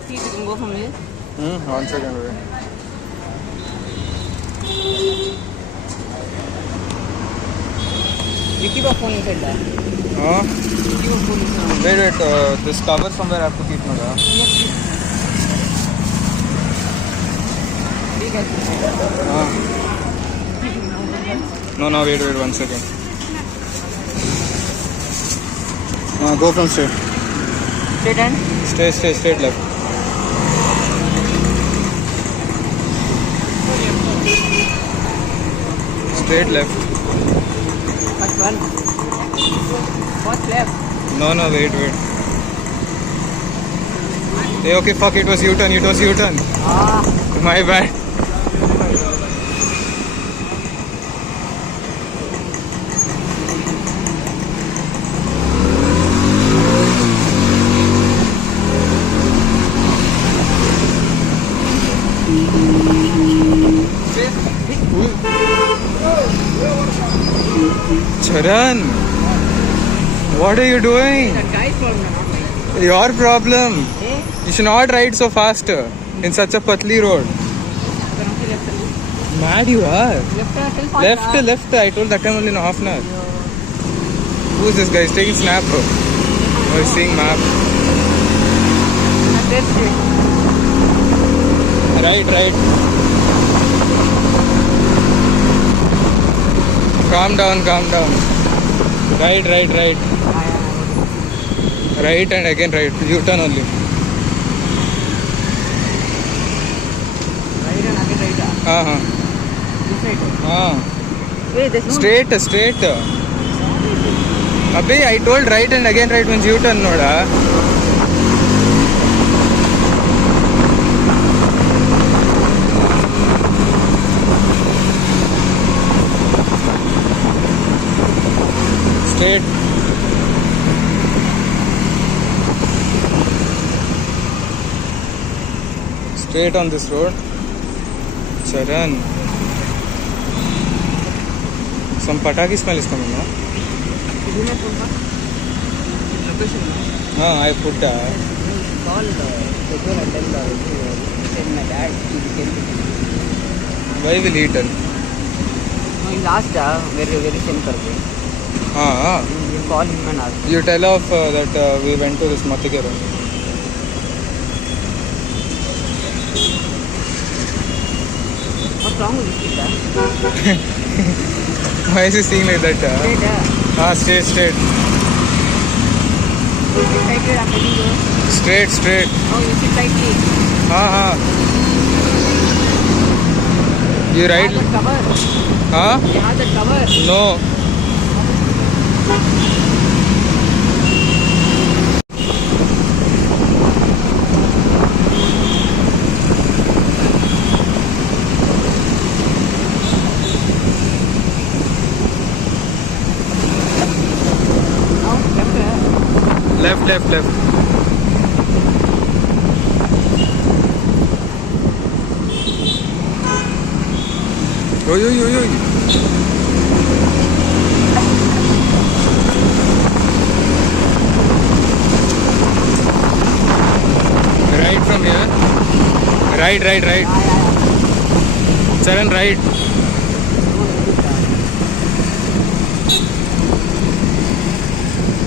See, you can go from here. 1 second, wait. You keep a phone inside there. Huh? You keep a phone inside. Wait, this cover somewhere I have to keep, no? Take it. No, wait, 1 second. Go from straight. Straight hand. Straight left. Straight left. First one. First left. No, wait. Hey, okay, fuck, it was U-turn. My bad. Charan, what are you doing? That guy's problem, not mine. Your problem. Eh? You should not ride so fast in such a patli road. Mad you are. Left. I told that time only in half an hour. Who's this guy? He's taking snap, bro. Oh, he's seeing map. Right. Calm down. Right. Right and again right. U-turn only. Right and again right. This side. Wait, there's no... Straight. Abhi, I told right and again right means U-turn, noda. Straight. Straight on this road. Charan. Some pataki smell is coming, no? Did you put location? I put that. Call Pedro and tell my dad he came to me. Why will he tell? No, he asked very simple. You call him and ask. You tell off that we went to this Matikera. What's wrong with this kid? Why is he seeing like that? Straight. Excited, I'm telling you. Straight. Oh, you sit tightly. You ride. You have that cover. You have that cover. No. Left. Oi. Right from here. Right. Charan, right.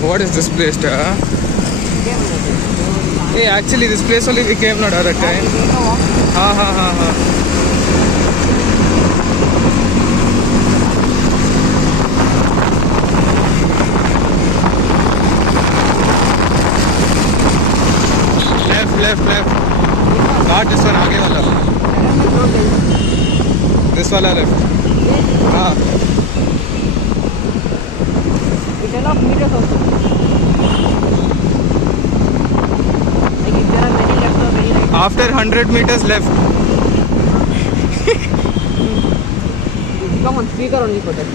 What is this place, Hey, actually this place only we came not other time. Left. Not this one, आगे वाला. This वाला left. It's a lot of meters also. Like if there are many left or many right. After 100 meters left. Come on, speaker only for that.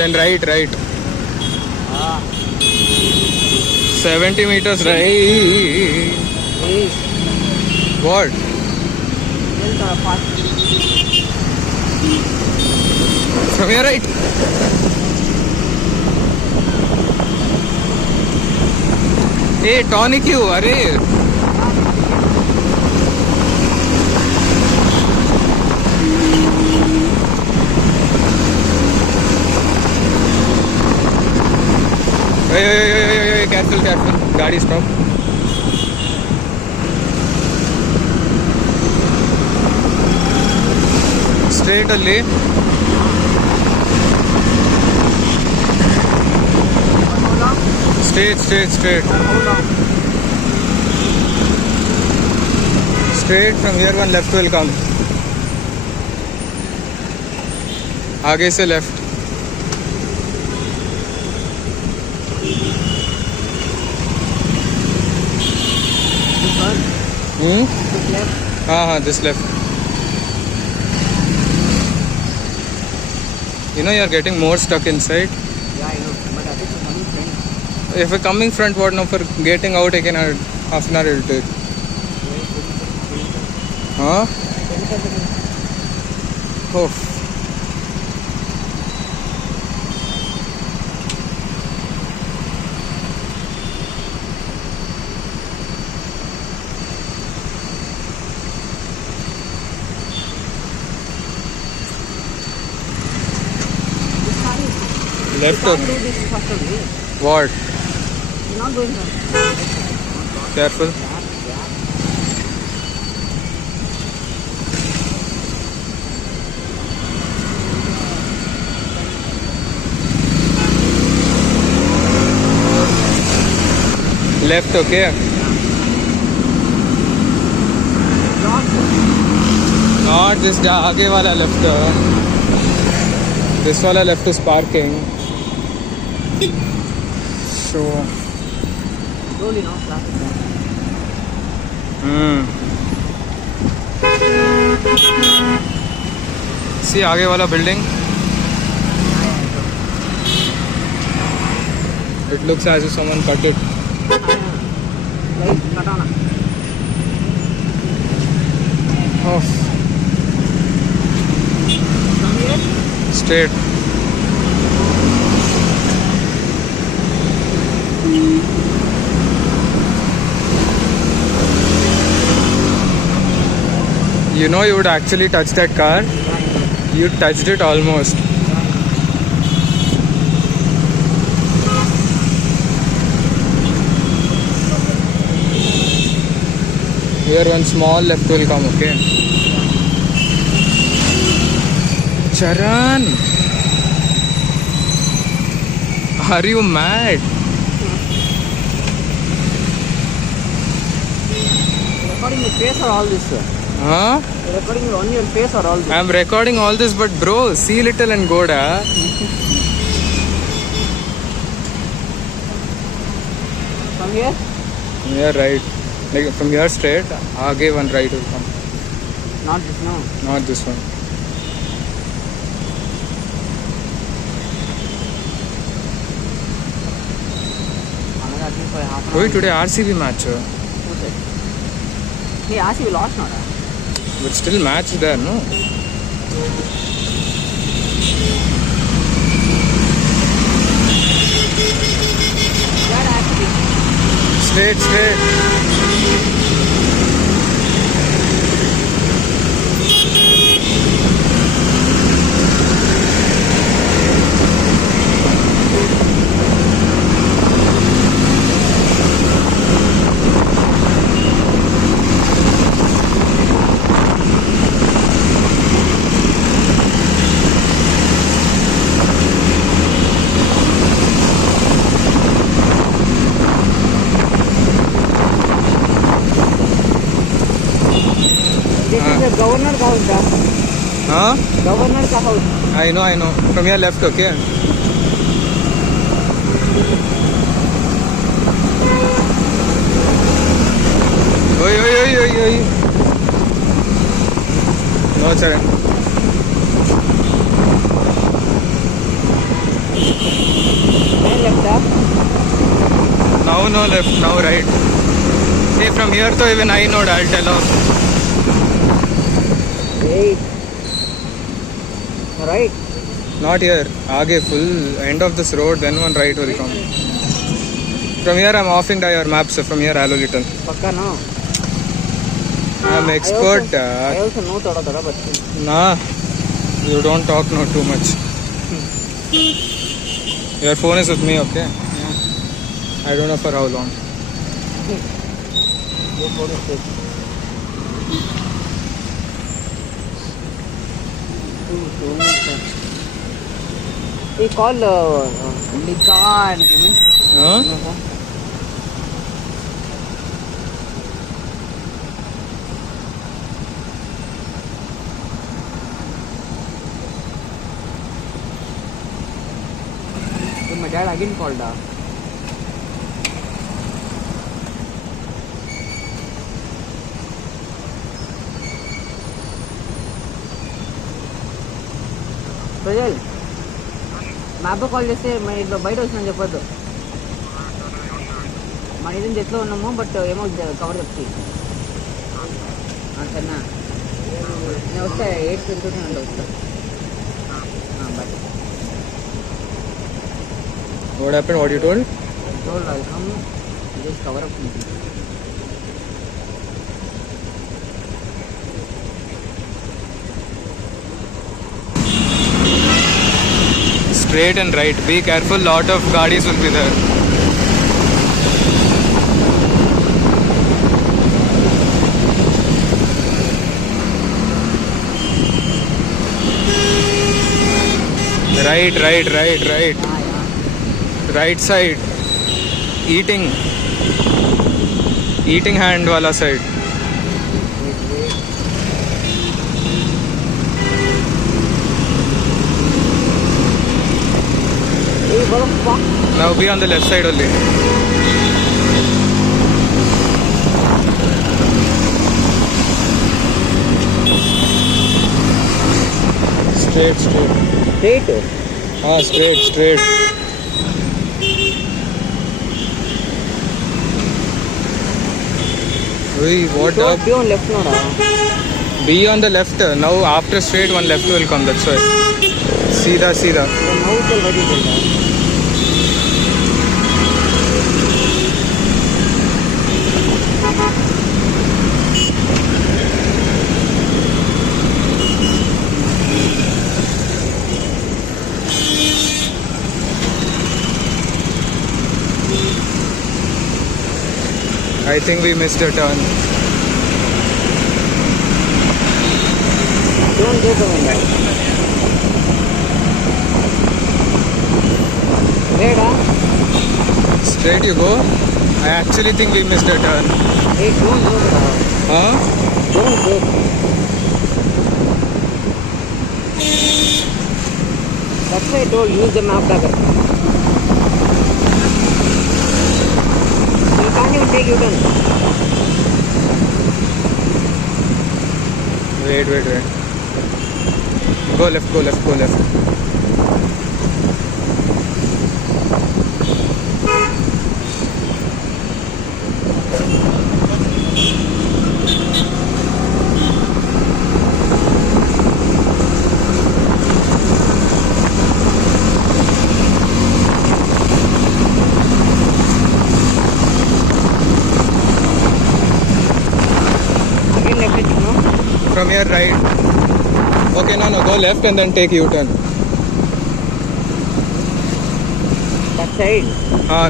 Then right. 70 meters right. What? From here right. Hey, tonic you, अरे. Hey, careful. गाड़ी stop. Straight ಅಲ್ಲಿ. Straight. Straight from here one left will come. आगे से left. हाँ, this left. You know, you're getting more stuck inside. Yeah, I know. But that is coming front. If we're coming front, what now? For getting out again, half an hour it'll take. Huh? Oh. Left You or can't do this first only. what? You're not going front. Careful. Left, okay? Not this आगे वाला left. This वाला left is parking. So. Slowly now, traffic jam. See आगे वाला building. It looks as if someone cut it. Right, Katana. Oh, From here, straight. You know, you would actually touch that car. You touched it almost. Here one small left will come, okay? Charan! Are you mad? recording your face or all this, sir? Huh? You're recording only your face or all this? I'm recording all this, but bro, see little and go da. From here? Yeah, right. Like from here straight, आगे one right will come. Not this, no. Not this one. Another at least for half an Wait, hour. today RCB match. Who's it? Hey, RCB lost now, right? But still match there, no? Yeah, RCB. Straight. This is the governor house, da. Huh? Governor ka house. I know. From here left, okay? Oi. No, Charan. no left, now right. Hey, from here to even I know, I'll tell off. Hey. Right. Not here. Aage full end of this road, then one right will come. From here I'm offing your map, so from here I'll little. Pakka no. I'm expert. I also know thoda but Nah, you don't talk no too much. Your phone is with me, okay? yeah. I don't know for how long. Your phone is safe. He call Likan. Huh? My dad again called. ప్రజల్ మా అబ్బా call చేస్తే మన ఇట్లా బయట వచ్చినా చెప్పొద్దు మన ఇదని జట్లో ఉన్నాము బట్ ఏమో కవర్ చెప్తి సరేనా నేను వస్తే 8:20 అంటే వస్తా but What happened? What you told? told I'll come just cover up. Straight and right. Be careful, lot of gadis will be there. Right. Right side. Eating hand wala side. Hey, what the fuck? Now be on the left side only. Straight. Straight. Straight. Oi, what So up? be on left no da. Be on the left. Now after straight one left will come, that's why. Seedha. So now tell what you told. I think we missed a turn. Don't go from there. Where da? Straight you go. I actually think we missed a turn. Hey, don't go da. Huh? Don't go. That's why I told use the map dagger. You can't even take U-turn. Wait. Go left. Again left it, no? From here right. Okay, no, go left and then take U-turn. That side.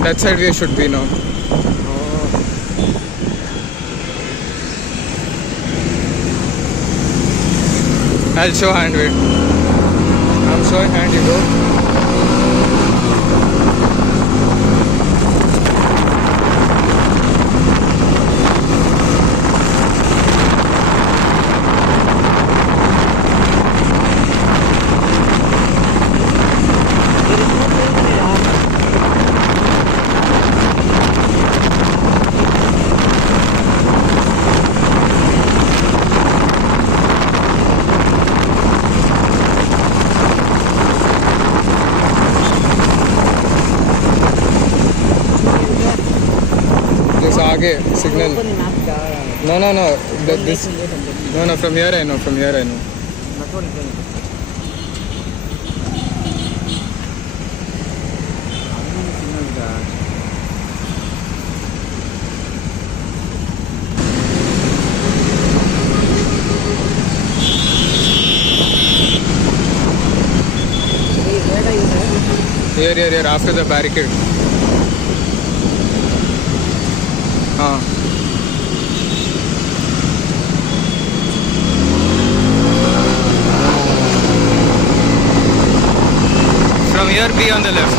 That side we should be now. I'll show hand, wait. I'm showing hand, you go. There is no place in it. आगे signal. Open the map. No. This. No. From here I know. That's what I'm saying. Here. After the barricade. From here, be on the left.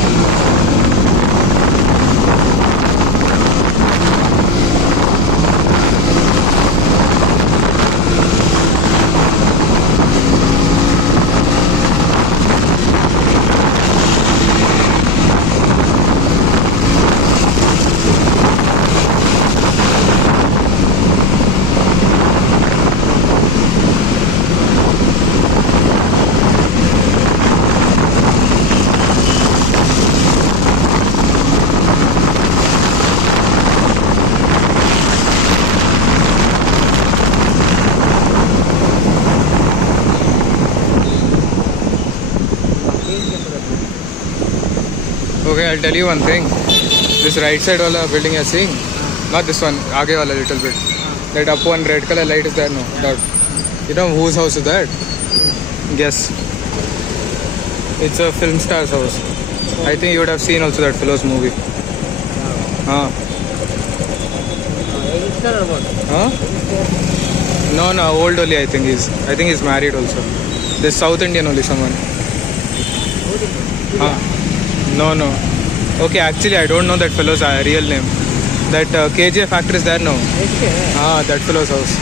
Okay, I'll tell you one thing. This right side wala building you're seeing, not this one, aage wala little bit. That up one red color light is there, no? Dot. You know whose house is that? Guess. It's a film star's house. I think you would have seen also that fellow's movie. Youngster or what? No, old only I think he's married also. This South Indian only someone. No. Okay, actually I don't know that fellow's real name. That KGF actor is there now. That fellow's house.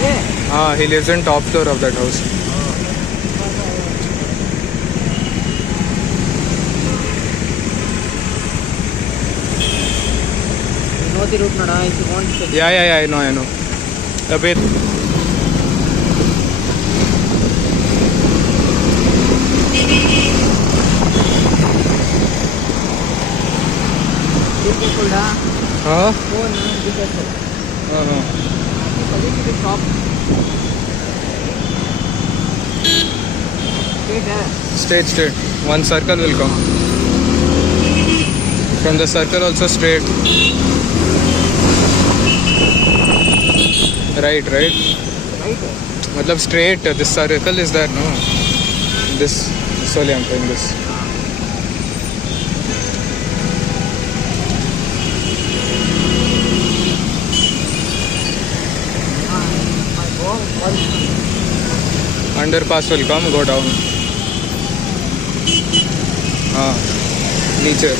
Yeah. He lives in top floor of that house. You know the route, Nada, if you want to. Yeah, I know. A bit. Huh? Phone, be careful. No. Suddenly the stop. Straight. One circle will come. From the circle also straight. Right. Matlab straight. This circle is there, no? This only I'm saying this. Underpass will come, go down. Niche.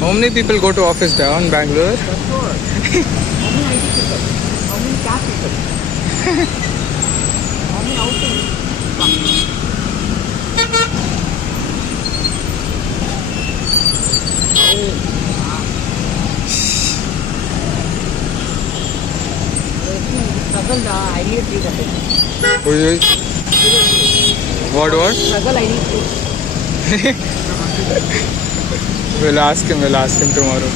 How many people go to office down Bangalore? How many IT people? How many cash people? How many outing? Struggle, I need 300. What? Struggle, I need to. We'll ask him tomorrow.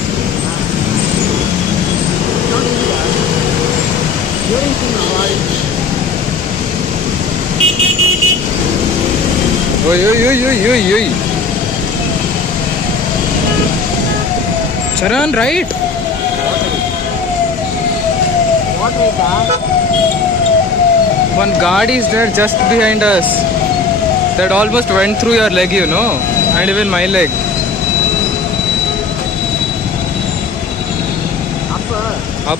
Not easy, you're in Oi. Charan, right? What way, One guard is there just behind us. That almost went through your leg, and even my leg. Up.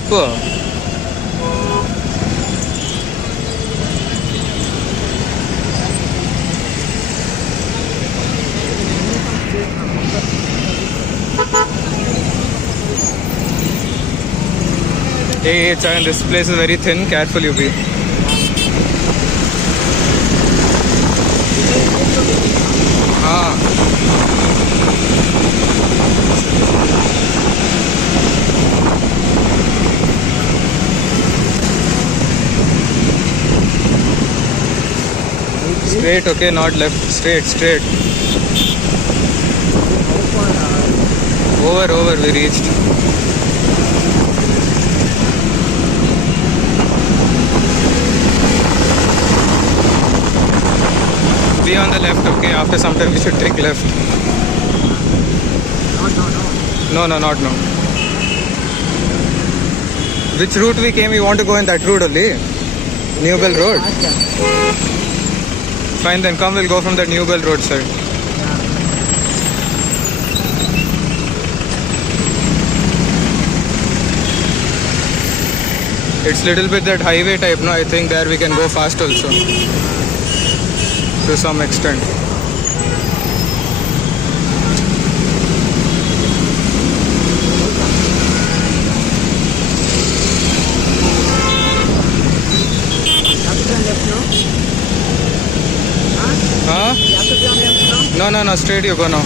Hey, Charan, this place is very thin. Careful, you be. Ah. Straight, okay, not left. Straight, straight. Over, we reached. Be on the left, okay? After some time, we should take left. No, not now. Which route we came? We want to go in that route only? New Bell Road? Fine, then come, we'll go from the New Bell Road side. It's little bit that highway type, no? I think there we can go fast also. To some extent. Huh? No, straight you go now.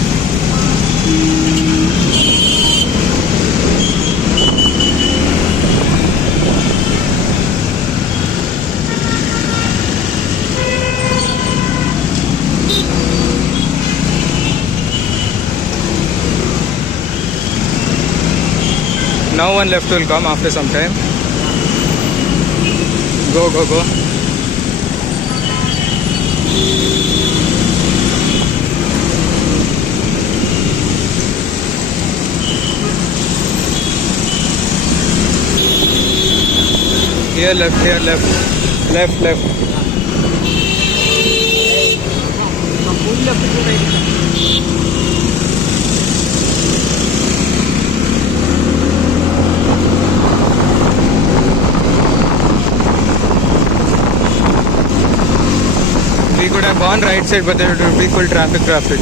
Now one left will come after some time. Go. Here left. We could have gone right side, but there would be full traffic.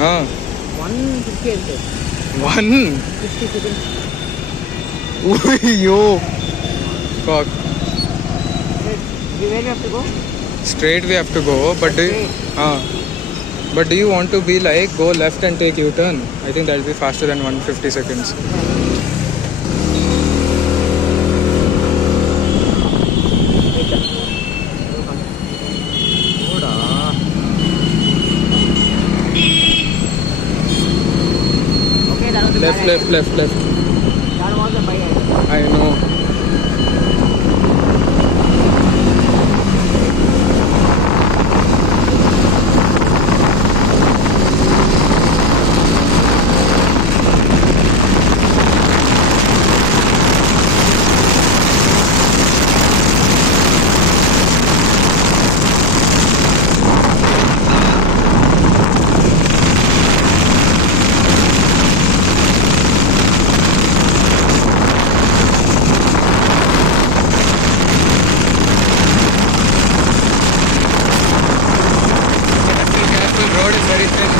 Huh? 150 One? 50 seconds. Yo. Fuck. Where we have to go? Straight we have to go, but do you want to be like go left and take U-turn? I think that will be faster than 150 seconds. Okay, that was the Left. That was the bike. I know. Road is very thin.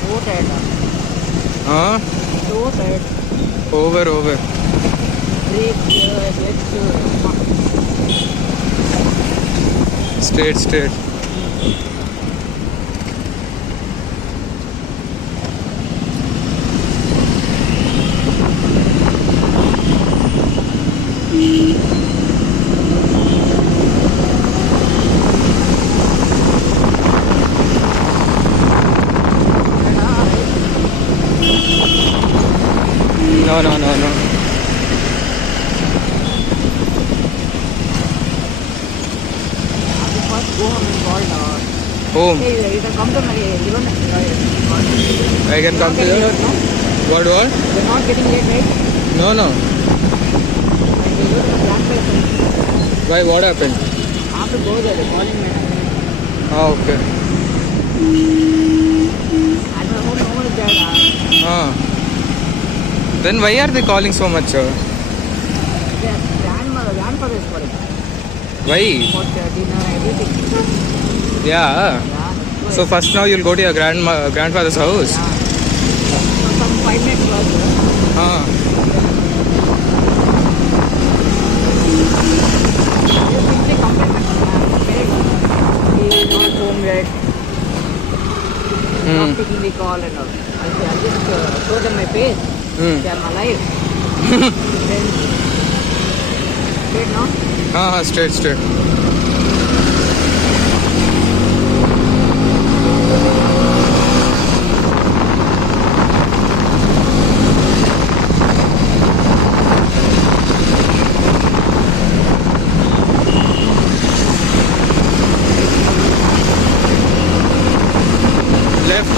So tired. Huh? So tired. Over. Brake, let's Straight. Home. Hey, you can come to my even. I can come to You're you. not getting late, no? What? You're not getting late, right? No, no. I will go to the grandparents. Why? What happened? I have to go there. They're calling me. Ah, okay. At my home, no one is there. Ah. Then why are they calling so much? Their grandfather is calling. Why? For dinner, everything. Yeah. Yeah, that's why. So first now you'll go to your grandfather's house. Yeah. So some 5 minutes was. Ah. Just simply complain my parents. He is not home yet. Not taking the call and all. I just show them my face. Hmm. They are alive. Then, wait, no? Ah, straight.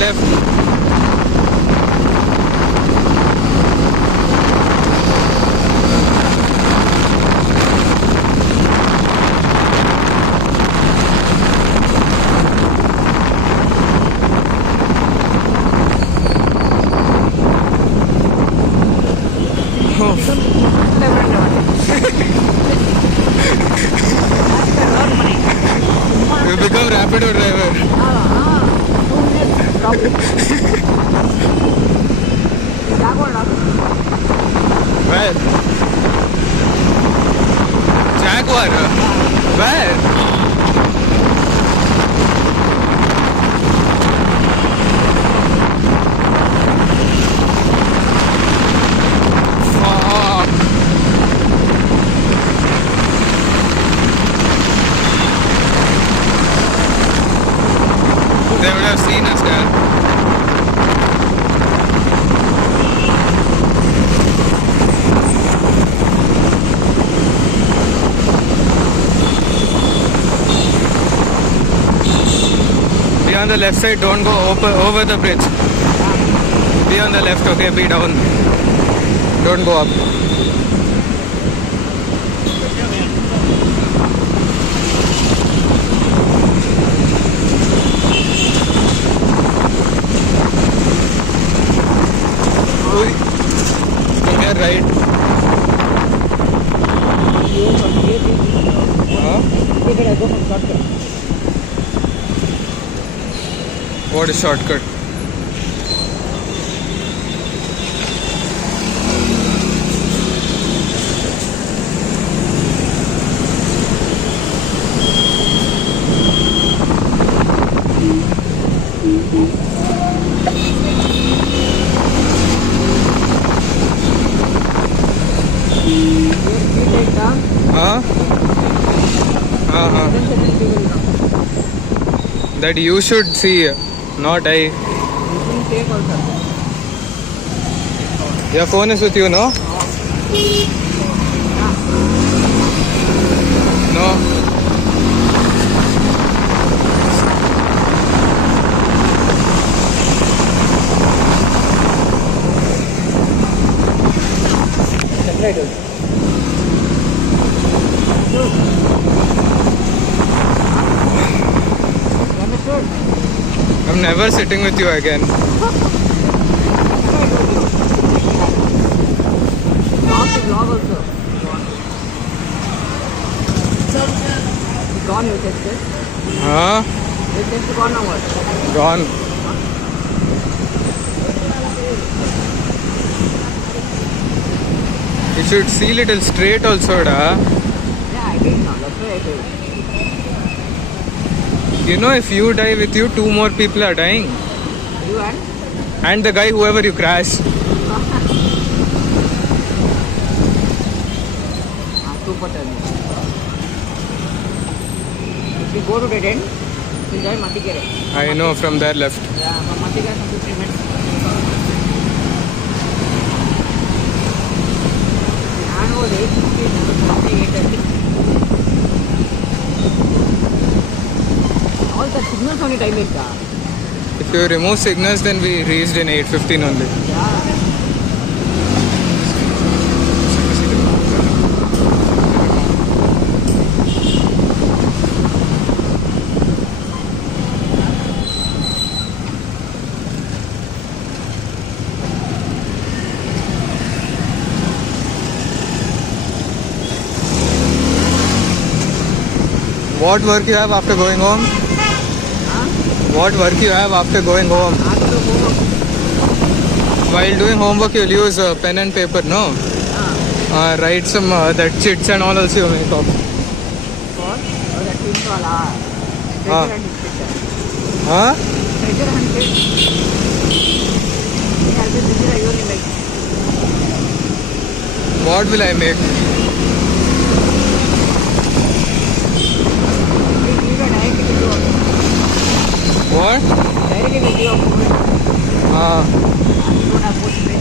Left. You become Rapido driver. 2 minutes. Stop it. Where? Jaguar. Where? Fuck. They would have seen us there. Be on the left side, don't go over the bridge. Be on the left, okay? Be down. Don't go up. Here, right? Huh? What is shortcut? Huh? That you should see, not I. Your phone is with you, no? No. I'm never sitting with you again. Gone, you tested? Huh? You tested gone or what? Gone. You should see little straight also, da. Yeah, I did now. That's why I did. You know, if you die with you, 2 more people are dying. You and? And the guy, whoever you crash. Super turn. If we go to dead end, we'll join Matikere. I know, from there left. Yeah, from Matikere some 15 minutes. And was 8:30. All that signals only time is that. If you remove signals, then we reached in 8:15 only. Yeah. What work you have after going home? What work you have after going home? After home. While doing homework, you'll use pen and paper, no? Write some that chits and all also you make up. What? Oh, that is all. Ah. Treasure hunt picture. Huh? Treasure hunt picture. Yeah, this is a really like. What will I make? What? Directly video of food. Ah. You don't have food today.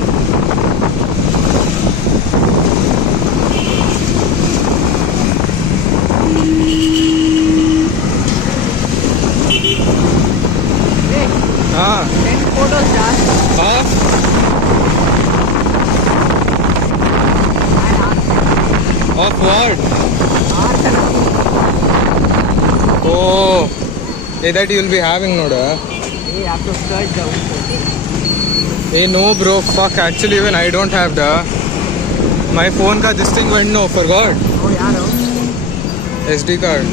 Hey, Ah. 10 photos, Josh. Huh? Of what? Oh. That you'll be having, no? Hey, have to search the info. Hey, no, bro. Fuck. Actually, even I don't have the. My phone ka this thing went no. Forgot. Oh, yeah, no. SD card.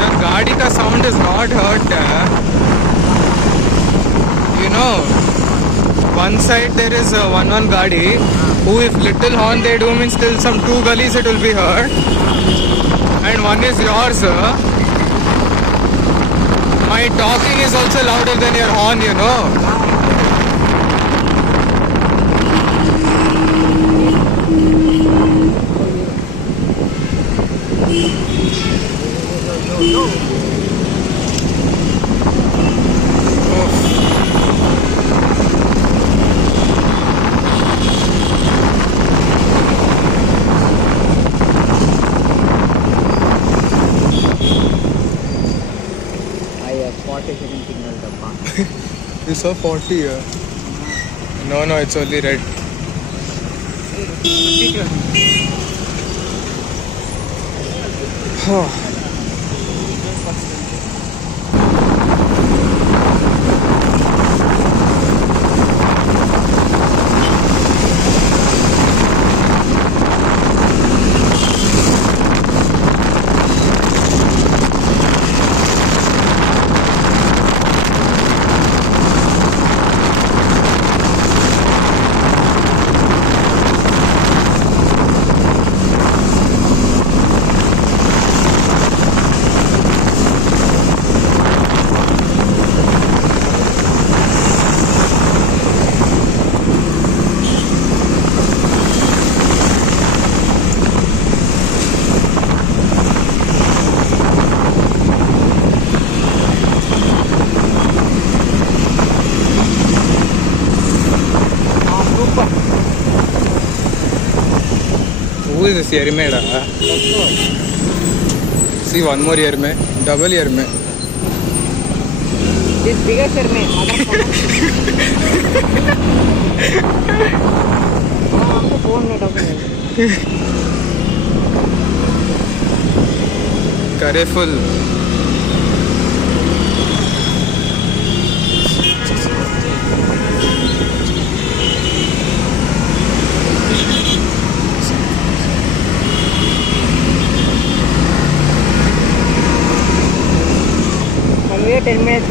Your gaadi ka sound is not hurt. You know, one side there is one gaadi who, if little horn they do, means till some 2 gullies it will be heard. And one is yours. My talking is also louder than your horn, you know. I have 40 second signal dabba. You saw 40 here. No, it's only red. Who is this Yermeda? See, one more Yerme. Double Yerme. This bigger Yerme, motherfucker. हमको phone में document करे full. Wait 10 minutes.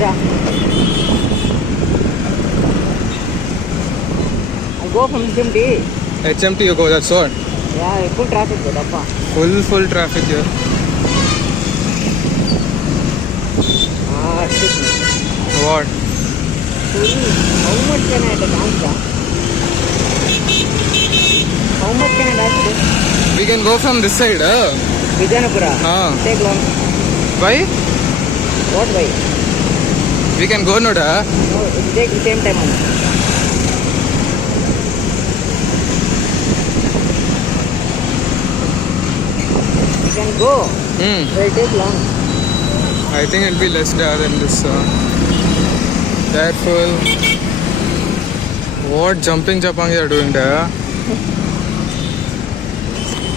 I'll go from HMT. HMT you go, that's what. Yeah, full traffic. Dabba. Full traffic here. Shit. What? Full. How much can I dance? How much can I dance? We can go from this side, Vijayanapura. Ah. Take long. Why? What way? We can go, no, da? No, it will take the same time only. We can go. Hmm. It will take long. I think it'll be less da than this. Careful. What jumping japang you are doing there?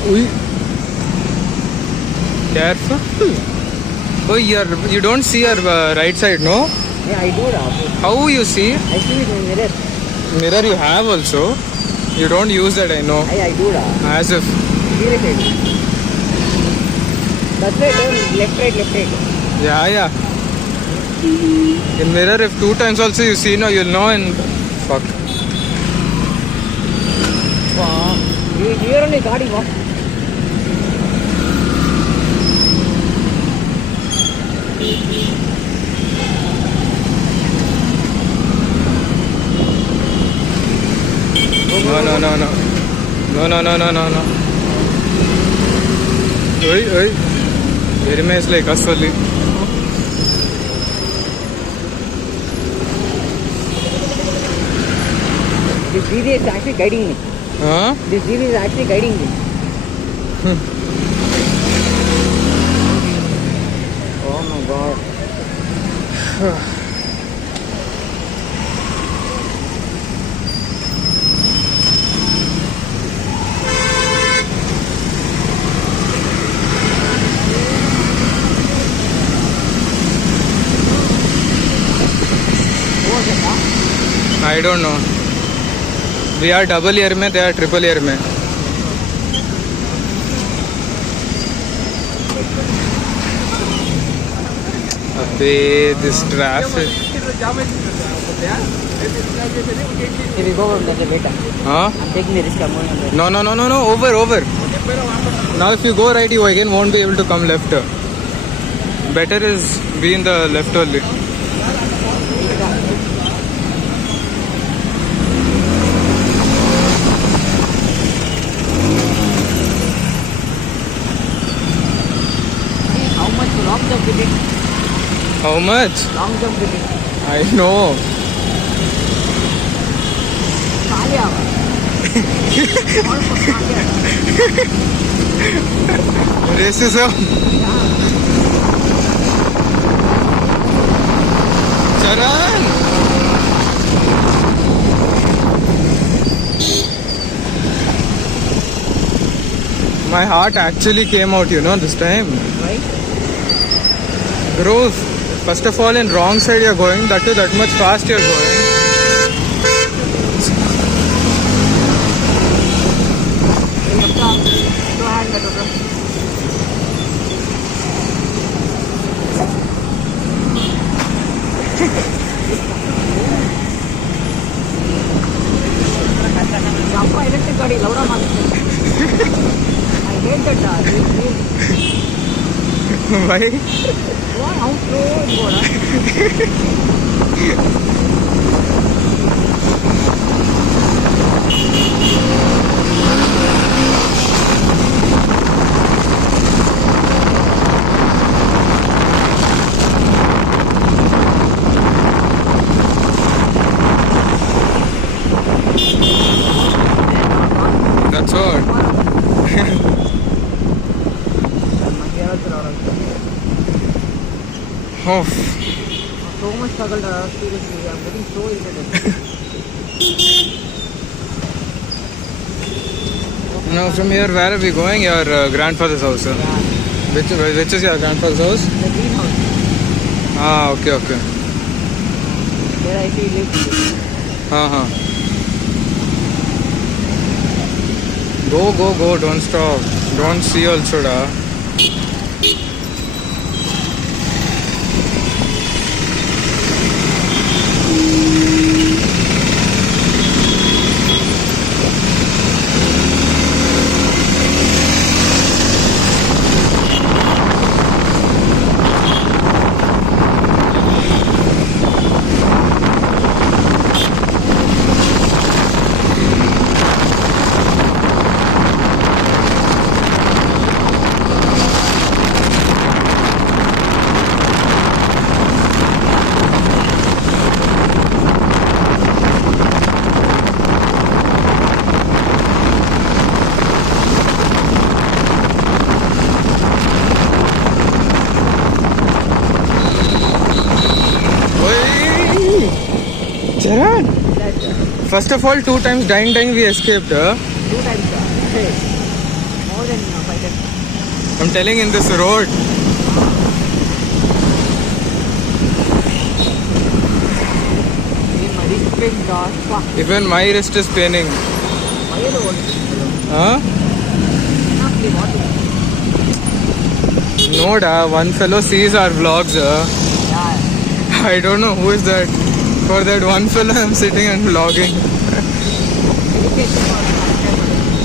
Ui. Careful. Oh, you don't see your right side, no? Yeah, I do that. How you see? I see it in mirror. Mirror you have also. You don't use that, I know. I do that. As if. Seriously. That's why turn left, right, left, right. Yeah. In mirror, if 2 times also you see, no, you'll know and fuck. Wow. Here only got him off. No. Oi. Very nice like asali. This DD is actually guiding me. Huh? This DD is actually guiding me. Oh my god. I don't know. We are double year में, they are triple year में. Abbe, this traffic. If we go over there later. Huh? I'm taking the risk. I'm going on there. No. Over. Now if you go right, you again won't be able to come left. Better is be in the left only. How much long jump we did? How much? Long jump we did. I know. खाली आवाज. Almost खाली आवाज. Racism. Charan. My heart actually came out, this time. Right? Bro, first of all, in wrong side you're going, that much fast you're going. Two hand that was. Jump electric ಗಾಡಿ ಲೌಡ ಮಾಡ್ತೀನಿ. I hate that. Why? What? How slow it goes? That's all. Oh. So much struggle, seriously. I'm getting so irritated. Now from here, where are we going? Your grandfather's house. Huh? Yeah. Which is your grandfather's house? The greenhouse. Ah, okay. Where I see live. Uh-huh. Go. Don't stop. Don't see also, da. Charan, That, first of all, 2 times dying we escaped. 2 times. More than 5 times. I'm telling in this road. Even my wrist is paining. Huh? No, da. One fellow sees our vlogs. I don't know who is that. For that one fellow, I'm sitting and vlogging.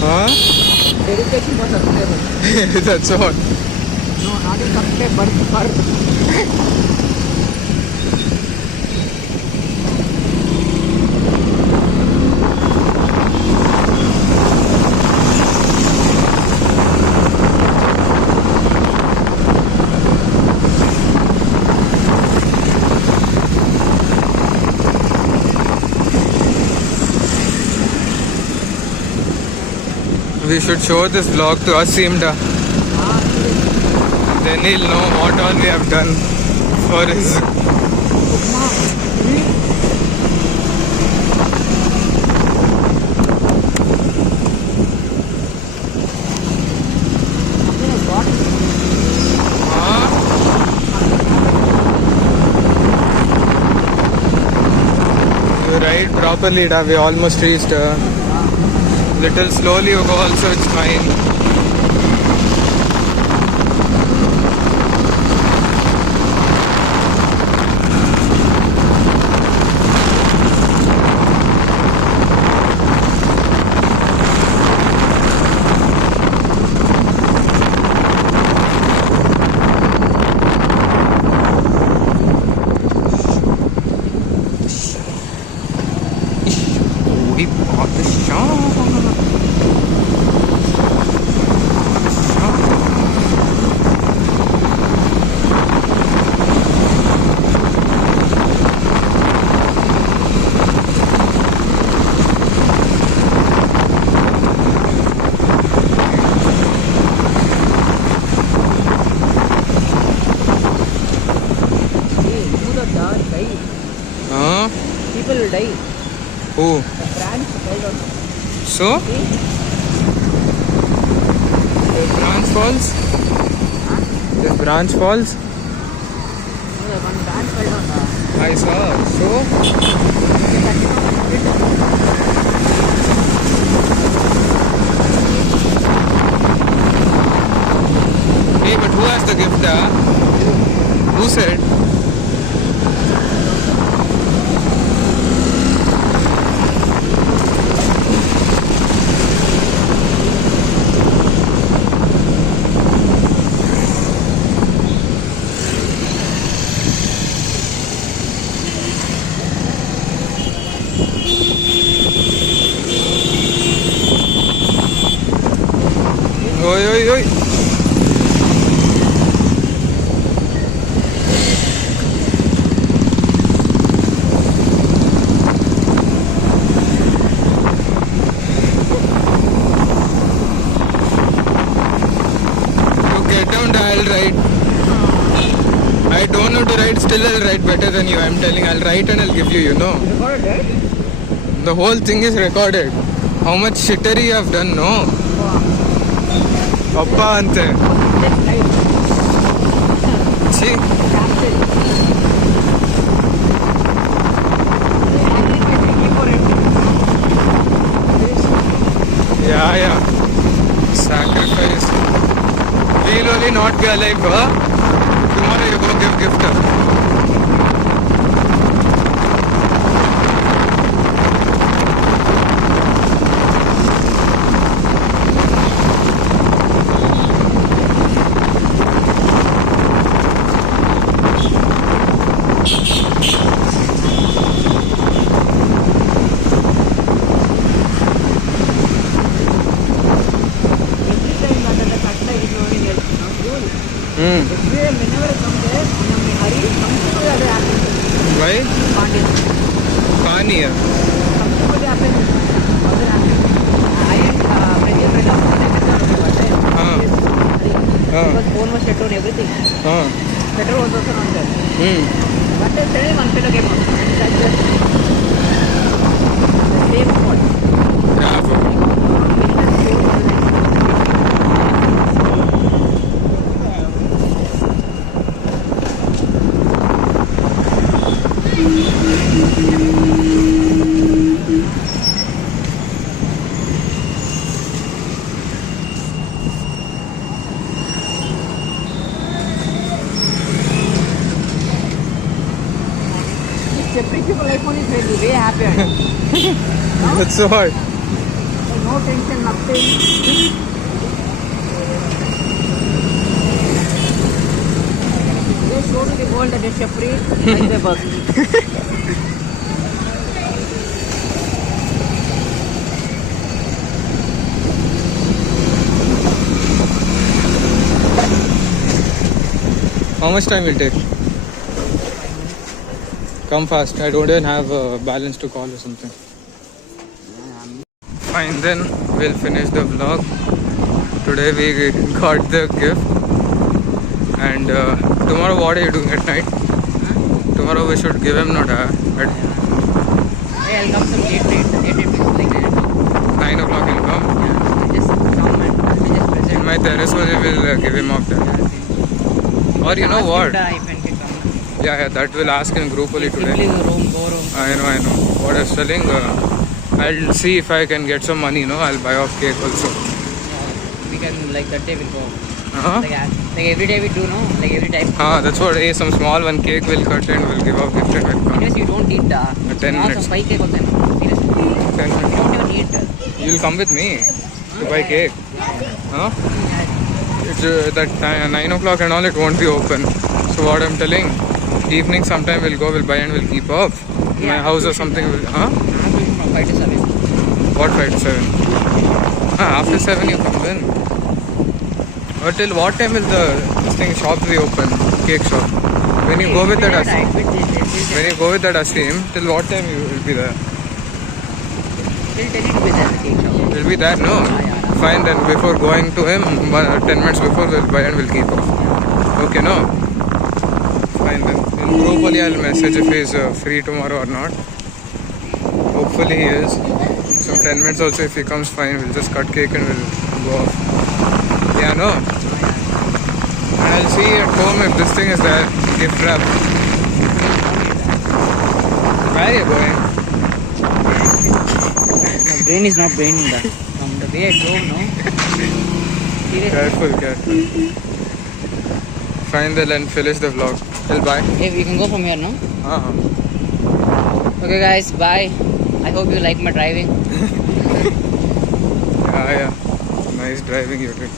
Huh? Dedication for subscribers. That's all. No, not in subscribers, per. We should show this vlog to Asimda. Then he'll know what all we have done for his. You ride properly, da. We almost reached. Little slowly you go also, it's fine. We bought the shop. Huh? People will die. Who? The branch fell down. So? See? Branch falls? This branch falls? No, the one branch fell down. I saw. So? Hey, but who has the gift? Who said? Oi, oi, oi. Get down, I'll ride. I don't know to ride, still I'll ride better than you. I'm telling, I'll ride and I'll give you, you know. Recorded, right? The whole thing is recorded. How much shittery you have done, no? Papa ante. Let's ride. See? Captain. Yeah. Sacrifice. We'll only not be alive, huh? Tomorrow you go give gift. Whenever I come there, I'm in a hurry, come to the other happens. Why? Pani. Something would happen. Other happens. I and Pradeep went up on because phone was shut down, everything. Petrol was also not there. But then suddenly one fellow came out. That's just face will be happier. That's what. No tension, nothing. Just show to the world that you're free like the bus. How much time will it take? Come fast. I don't even have a balance to call or something. Fine, then we'll finish the vlog. Today we got the gift. And tomorrow, what are you doing at night? Tomorrow we should give him not Hey, I'll come some late night. Late night means like 9 o'clock. 9 o'clock he'll come. Yeah, I'll just come and I'll be just present. In my terrace we will give him off there. Or you know what? Yeah, that will ask in group only today. Simply room, go room. I know. What I was telling, I'll see if I can get some money, I'll buy off cake also. We can, like, that day we'll go. Uh-huh. Like every day we do, no? Like every time. That's what, some small one cake will cut and we'll give off gift and we'll come. Yes, you don't need 10 minutes. Some 5 cake also. Seriously. 10 You minutes. don't even need You'll come with me to buy cake. Huh? It's that 9 o'clock and all, it won't be open. So what I'm telling, evening sometime we'll go, we'll buy and we'll keep off. My house or something will, from 5 to 7. What 5 to 7? After 7 you come then. Or till what time will the shop be open? Cake shop. When you go with that Asim. When you go with that Asim, till what time you will be there? Till 10 it will be there, the cake shop. Will be there, no? Yeah. Fine then, before going to him, 10 minutes before we'll buy and we'll keep off. Okay, no? Fine then. In group only I'll message if he's free tomorrow or not. Hopefully he is. So 10 minutes also if he comes, fine, we'll just cut cake and we'll go off. Yeah, no? And I'll see at home if this thing is there, gift wrap. Where are you going? My brain is not braining that. From the way I drove, no? Seriously. Careful. Fine then and finish the vlog. Till bye. Hey, we can go from here, no? Uh-huh. Okay guys, bye. I hope you like my driving. Yeah. Nice driving you did.